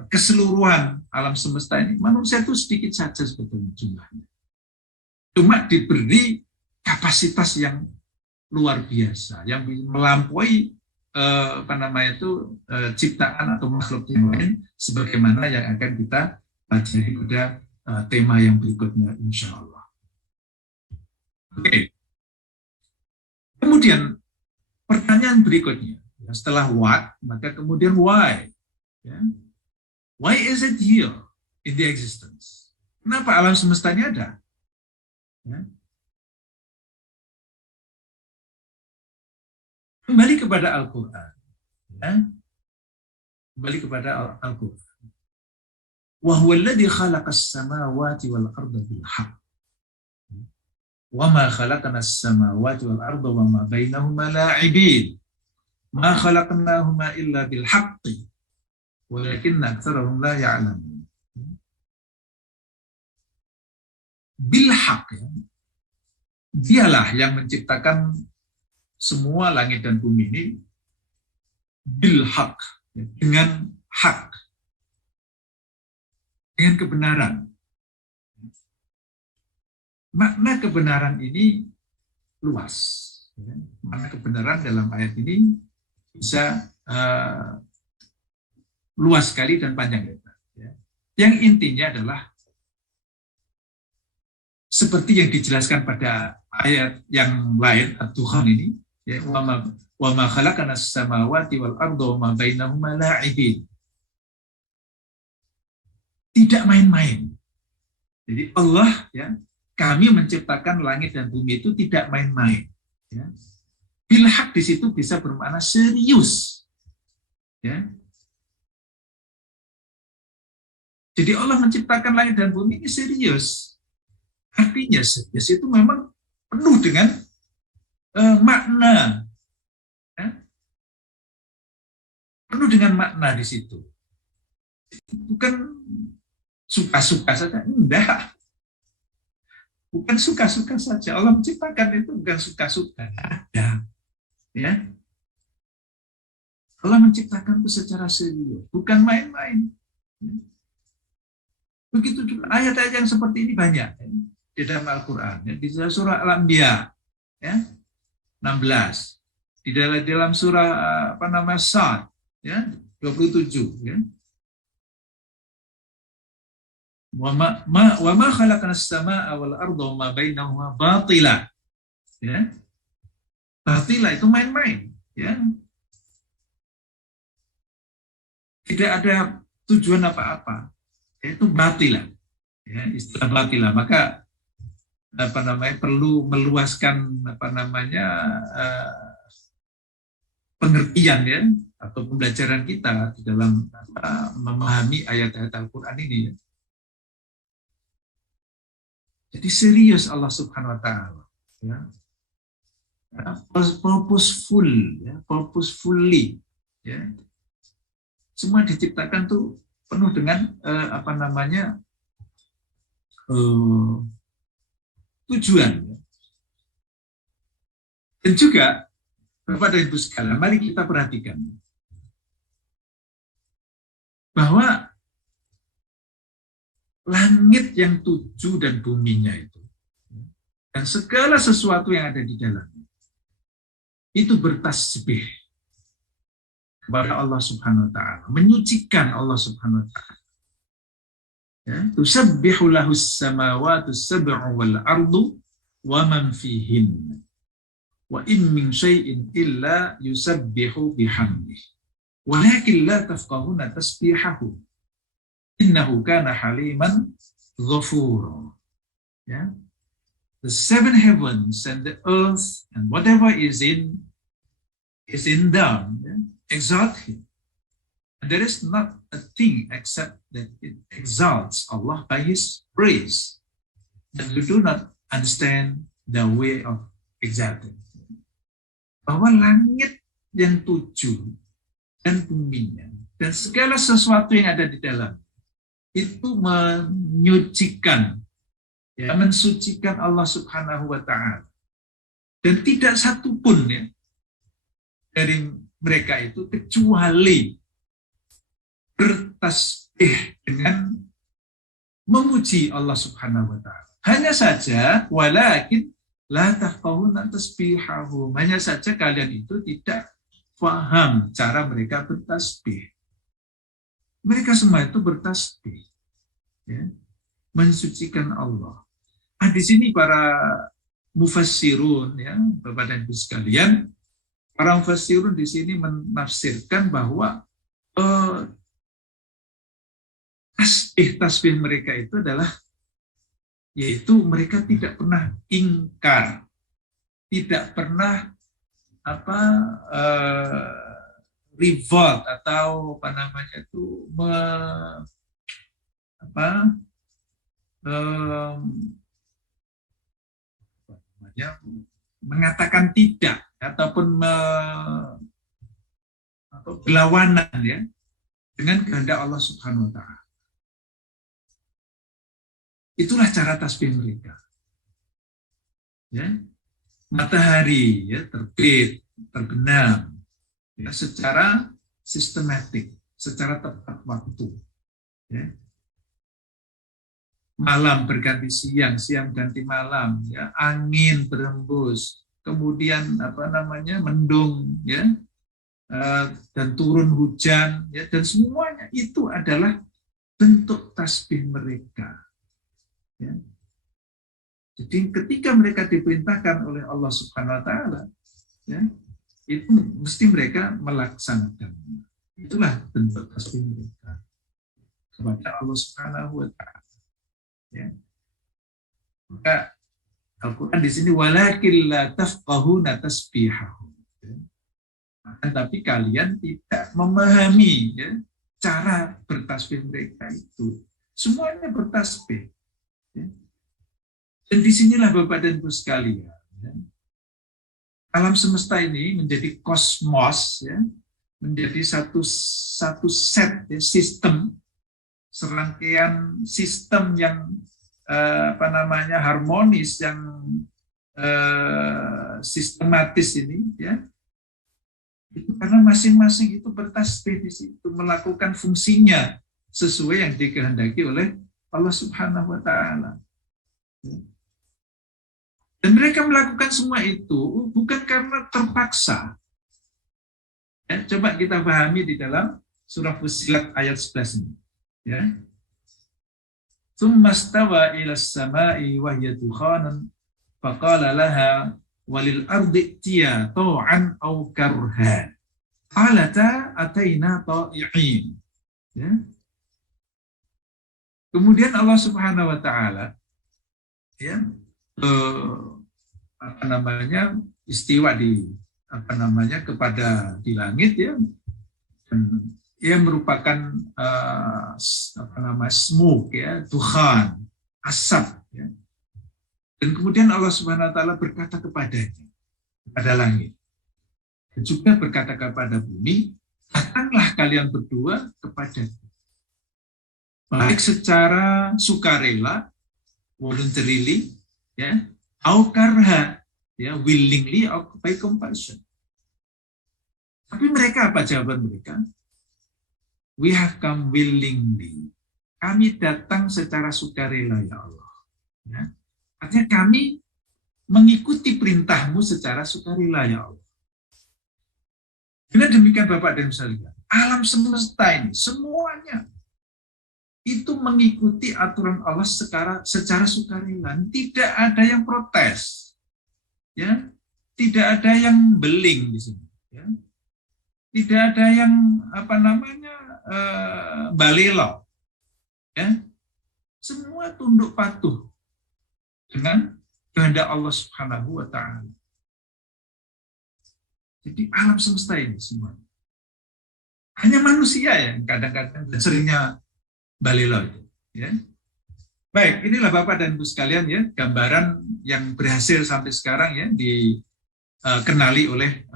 keseluruhan alam semesta ini, manusia itu sedikit saja sebetulnya jumlahnya. Cuma diberi kapasitas yang luar biasa, yang melampaui ciptaan atau makhluk yang lain, sebagaimana yang akan kita pelajari pada tema yang berikutnya, insya Allah. Oke. Kemudian pertanyaan berikutnya, setelah what, maka kemudian why. Ya. Why is it here in the existence? Kenapa alam semesta ini ada? Ya. Kembali kepada Al-Quran. Ya. Kembali kepada Al-Quran. Wa huwa alladhi khalaqas samawati wal arda bil haqq. Wa ma khalaqnas samawati wal arda wa ma bainahuma la'ibin. Ma khalaqnahuma illa bil haqqi. Walakinna aktsarahum la ya'lamun. Bil haqq, ya. Dialah yang menciptakan semua langit dan bumi ini bil haqq, ya, dengan hak, dengan kebenaran. Makna kebenaran ini luas. Ya. Makna kebenaran dalam ayat ini bisa luas sekali dan panjang lebar. Ya. Yang intinya adalah seperti yang dijelaskan pada ayat yang lain, At-Dukhan ini, ya, wa ma khalaqanas samawati wal arda wa ma bainahuma la'ibin. Tidak main-main. Jadi Allah, ya, kami menciptakan langit dan bumi itu tidak main-main. Ya. Bil haq di situ bisa bermakna serius. Ya. Jadi Allah menciptakan langit dan bumi ini serius. Artinya serius itu memang penuh dengan makna. Ya? Penuh dengan makna di situ. Bukan suka-suka saja, enggak. Bukan suka-suka saja. Allah menciptakan itu bukan suka-suka. Ada. Ya. Allah menciptakan itu secara serius, bukan main-main. Begitu juga ayat-ayat yang seperti ini banyak ya, di dalam Al-Quran. Ya, di surah Al-Anbiya ya, 16. Di dalam surah Sad ya, 27 ya. Wa ma khalaqnas samaa'a wal arda wa ma bainahuma batila. Ya. Batila itu main-main ya. Tidak ada tujuan apa-apa. Itu batilah. Ya, istilah batilah. Maka perlu meluaskan pengertian ya atau pembelajaran kita di dalam memahami ayat-ayat Al-Qur'an ini ya. Jadi serius Allah Subhanahu wa taala ya. Purposeful ya, purposefully ya. Semua diciptakan tuh penuh dengan tujuan. Dan juga Bapak dan Ibu sekalian, mari kita perhatikan bahwa langit yang 7 dan buminya itu dan segala sesuatu yang ada di dalamnya itu bertasbih kepada Allah Subhanahu wa taala, menyucikan Allah Subhanahu wa taala. Ya, tusabbihu lahus samawati sab'u wal ardu wa man fihin. Wa in min syai'in illa yusabbihu bihamdih. Walakin la tafqahuna tasbihahu. Innahu kana haliman ghafura. Ya. The 7 heavens and the earth and whatever is in them, yeah, exalt him. And there is not a thing except that it exalts Allah by his praise. And you do not understand the way of exalting. Bahwa langit yang 7 dan buminya dan segala sesuatu yang ada di dalam itu menyucikan, ya, mensucikan Allah Subhanahu wa taala. Dan tidak satu pun ya dari mereka itu kecuali bertasbih dengan memuji Allah Subhanahu wa taala. Hanya saja walakin la tafqahuna tasbihahum. Hanya saja kalian itu tidak paham cara mereka bertasbih. Mereka semua itu bertasbih, ya, mensucikan Allah. Di sini para mufassirun, ya, Bapak dan Ibu sekalian, para mufassirun di sini menafsirkan bahwa tasbih mereka itu adalah, yaitu mereka tidak pernah ingkar, tidak pernah revolt atau mengatakan tidak ataupun berlawanan ya dengan kehendak Allah Subhanahu wa taala. Itulah cara tasbih mereka. Ya. Matahari ya terbit, terbenam ya, secara sistematik, secara tepat waktu. Ya. Malam berganti siang, siang ganti malam, ya, angin berhembus, kemudian mendung, ya, dan turun hujan, ya, dan semuanya itu adalah bentuk tasbih mereka. Ya. Jadi ketika mereka diperintahkan oleh Allah Subhanahu wa taala, ya, itu mesti mereka melaksanakan. Itulah bentuk tasbih mereka kepada Allah Subhanahu wa taala. Ya. Maka Al-Quran di sini walakin la tafqahuna tasbihahum. Ya. Tapi kalian tidak memahami ya, cara bertasbih mereka itu. semuanya bertasbih. Ya. Dan disinilah Bapak dan Ibu sekalian, ya, alam semesta ini menjadi kosmos, ya, menjadi satu set, ya, sistem, serangkaian sistem yang harmonis, yang sistematis ini, ya. Itu karena masing-masing itu bertasbih di situ, melakukan fungsinya sesuai yang dikehendaki oleh Allah Subhanahu wa taala. Dan mereka melakukan semua itu bukan karena terpaksa. Ya, coba kita pahami di dalam surah Fussilat ayat 11 ini. Ya. Tsumma stawa ilas sama'i wa hiya dukhanun faqala laha walil ardi tiya taw'an aw karha. Alata ataina ta'i'in. Ya. Kemudian Allah Subhanahu wa taala, ya, istiwa kepada di langit, ya, dan ia merupakan smoke, ya, dukhan, asap, ya. Dan kemudian Allah Subhanahu wa taala berkata kepada langit, dan juga berkata kepada bumi, datanglah kalian berdua kepadaku, baik secara sukarela, voluntarily, ya, au karha, ya, willingly, or by compulsion. Tapi mereka apa jawaban mereka? We have come willingly. Kami datang secara sukarela, ya Allah. Ya. Artinya kami mengikuti perintahmu secara sukarela, ya Allah. Dengan demikian Bapak dan Ibu sekalian, alam semesta ini semuanya itu mengikuti aturan Allah secara sukarela. Tidak ada yang protes, ya, tidak ada yang beling di sini, ya. Tidak ada yang balelo, ya. Semua tunduk patuh dengan kehendak Allah Subhanahu wa taala. Jadi alam semesta ini semua. Hanya manusia yang kadang-kadang dan seringnya balelo itu, ya. Baik, inilah Bapak dan Ibu sekalian, ya, gambaran yang berhasil sampai sekarang, ya, dikenali oleh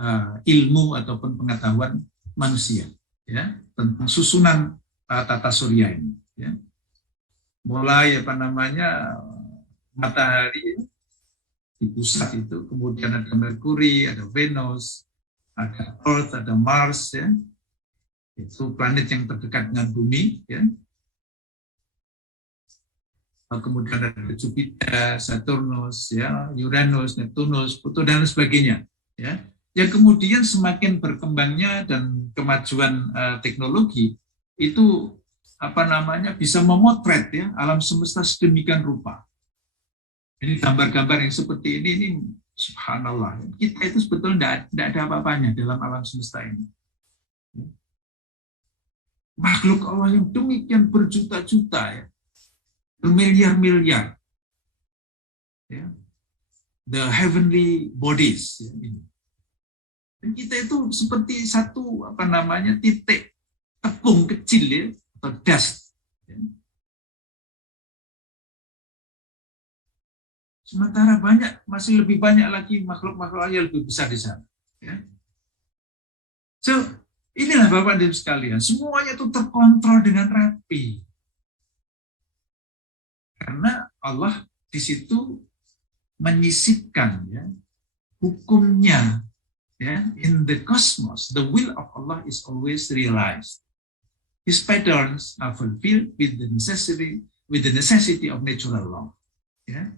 ilmu ataupun pengetahuan manusia, ya, tentang susunan tata surya ini, ya. Mulai matahari, ya, di pusat itu, kemudian ada Merkuri, ada Venus, ada Earth, ada Mars, ya. Itu planet yang terdekat dengan bumi, ya. Kemudian ada Jupiter, Saturnus, ya, Uranus, Neptunus, Pluto, dan sebagainya, ya. Yang kemudian semakin berkembangnya dan kemajuan teknologi itu bisa memotret, ya, alam semesta sedemikian rupa. Ini gambar-gambar yang seperti ini subhanallah. Kita itu sebetulnya tidak ada apa-apanya dalam alam semesta ini. Makhluk Allah yang demikian berjuta-juta, ya, bermiliar-miliar, ya, the heavenly bodies, ya, ini. Dan kita itu seperti satu titik tepung kecil, ya, atau dust, ya. Sementara masih lebih banyak lagi makhluk-makhluk yang lebih besar di sana, ya. So, inilah Bapak dan Ibu sekalian, semuanya itu terkontrol dengan rapi. Karena Allah di situ menyisipkan, ya, hukumnya, ya, in the cosmos. The will of Allah is always realized. His patterns are fulfilled with the necessity of natural law. Ya.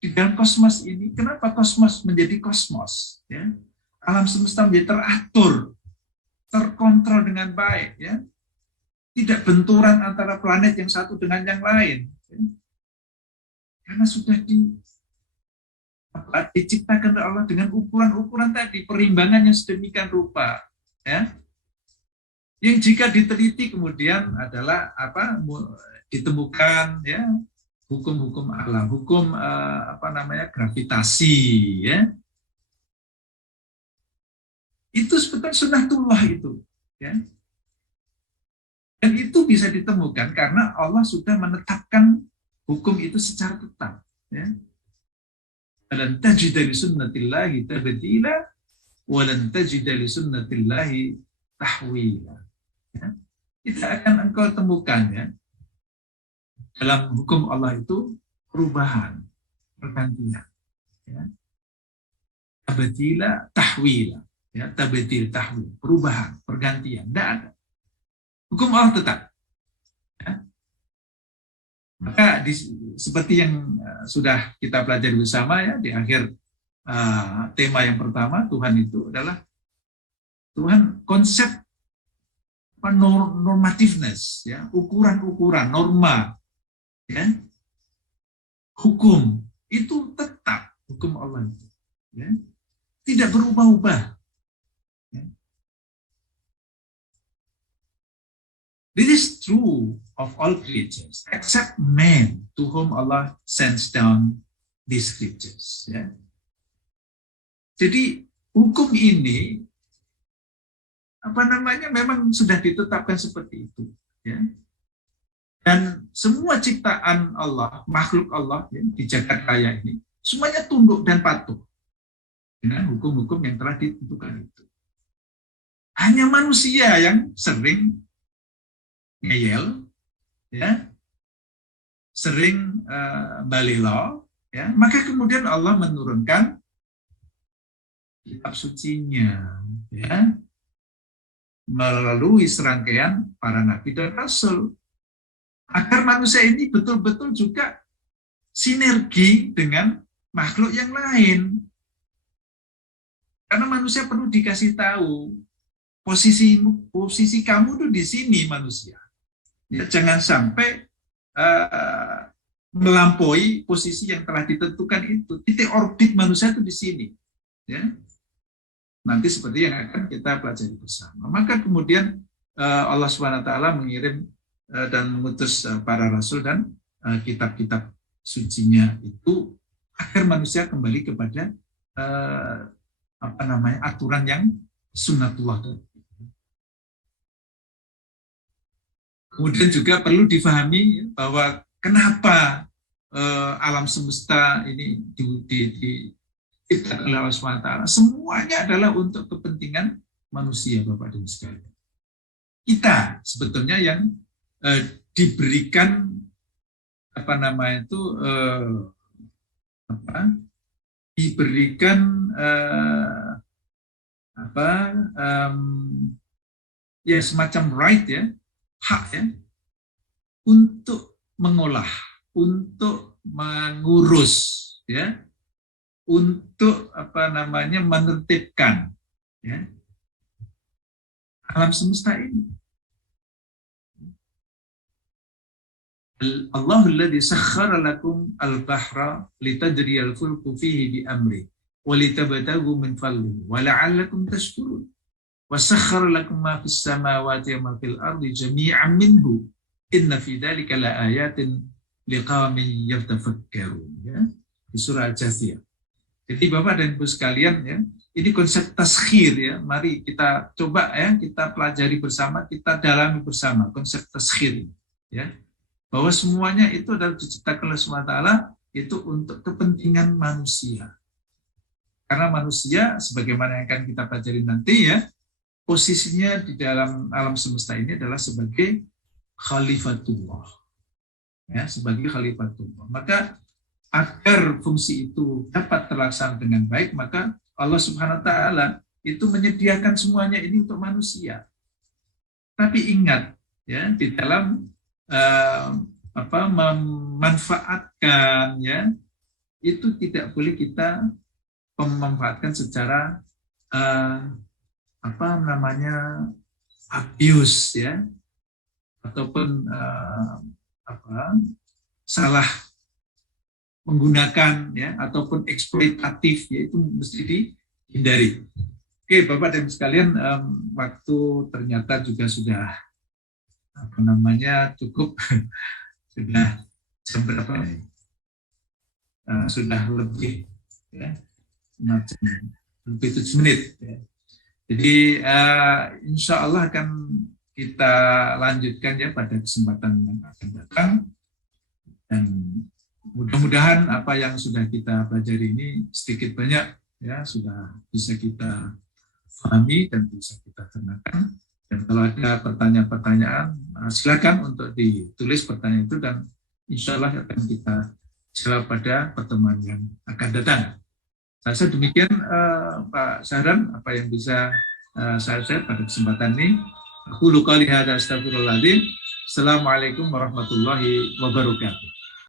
Di dalam kosmos ini, kenapa kosmos menjadi kosmos? Ya. Alam semesta menjadi teratur, terkontrol dengan baik, ya. Tidak benturan antara planet yang satu dengan yang lain. Ya. Karena sudah diciptakan oleh Allah dengan ukuran-ukuran tadi, perimbangan yang sedemikian rupa, ya. Yang jika diteliti kemudian adalah ditemukan, ya, hukum-hukum alam, hukum gravitasi, ya. Itu sebetulnya sunatullah itu, ya. Dan itu bisa ditemukan karena Allah sudah menetapkan hukum itu secara tetap. Ya. Walan tajida li sunnatillahi tabdila walan tajida li sunnatillahi tahwila. Ya. Tidak akan engkau temukan ya dalam hukum Allah itu perubahan, pergantian. Ya. Tabdila tahwila. Ya, tabdil tahwil, perubahan, pergantian. Tidak ada. Hukum Allah tetap. Ya. Maka seperti yang sudah kita pelajari bersama ya di akhir tema yang pertama, Tuhan itu adalah Tuhan konsep normativeness, ya, ukuran-ukuran, norma, ya, hukum itu tetap hukum Allah itu, ya, tidak berubah-ubah. Ya. This is true of all creatures, except man, to whom Allah sends down these scriptures. Ya. Jadi hukum ini memang sudah ditetapkan seperti itu. Ya. Dan semua ciptaan Allah, makhluk Allah ya, di jagat raya ini, semuanya tunduk dan patuh dengan hukum-hukum yang telah ditentukan itu. Hanya manusia yang sering ngeyel, ya, sering balelo, ya, maka kemudian Allah menurunkan kitab sucinya, ya, melalui serangkaian para nabi dan rasul, agar manusia ini betul-betul juga sinergi dengan makhluk yang lain. Karena manusia perlu dikasih tahu posisi kamu tuh di sini manusia. Ya, jangan sampai melampaui posisi yang telah ditentukan itu. Titik orbit manusia itu di sini. Ya. Nanti seperti yang akan kita pelajari bersama. Maka kemudian Allah SWT mengirim dan mengutus para rasul dan kitab-kitab sucinya itu agar manusia kembali kepada aturan yang sunnatullah. Kemudian juga perlu difahami bahwa kenapa alam semesta ini diciptakan oleh Allah SWT. Semuanya adalah untuk kepentingan manusia, Bapak dan sekalian. Kita sebetulnya yang diberikan diberikan ya semacam right ya, hak ya, untuk mengolah, untuk mengurus ya, untuk menertibkan ya alam semesta ini. Allahul ladzi sakhkhara lakum al-bahra litajriyal fulku fihi bi amri wa litabtaghu min fadlihi wa la'allakum tashkurun. Wa sakhkhara lakum ma fis samawati wa ma fil ardi jami'an minhu inna fi dzalika laayatin liqaumin yatafakkarun. Ya, di surah Al-Jathiyah. Jadi Bapak dan Ibu sekalian ya, ini konsep taskhir ya. Mari kita coba ya, kita pelajari bersama, kita dalami bersama konsep taskhir ya. Bahwa semuanya itu adalah diciptakan oleh SWT itu untuk kepentingan manusia. Karena manusia, sebagaimana yang akan kita pelajari nanti ya, posisinya di dalam alam semesta ini adalah sebagai khalifatullah. Ya, sebagai khalifatullah. Maka agar fungsi itu dapat terlaksana dengan baik, maka Allah Subhanahu wa Ta'ala itu menyediakan semuanya ini untuk manusia. Tapi ingat ya, di dalam memanfaatkan ya, itu tidak boleh kita memanfaatkan secara abuse ya, ataupun salah menggunakan ya, ataupun eksploitatif ya, itu mesti dihindari. Oke, Bapak dan sekalian, waktu ternyata juga sudah cukup. Sudah jam berapa? Sudah lebih ya, lebih 7 menit ya. Jadi insya Allah akan kita lanjutkan ya pada kesempatan yang akan datang, dan mudah-mudahan apa yang sudah kita pelajari ini sedikit banyak ya sudah bisa kita pahami dan bisa kita terangkan. Dan kalau ada pertanyaan-pertanyaan, silakan untuk ditulis pertanyaan itu, dan insya Allah akan kita jawab pada pertemuan yang akan datang. Saya rasa demikian Pak Syahran apa yang bisa saya share pada kesempatan ini. Aku qouli hadza astaghfirullahaladzim. Assalamualaikum warahmatullahi wabarakatuh.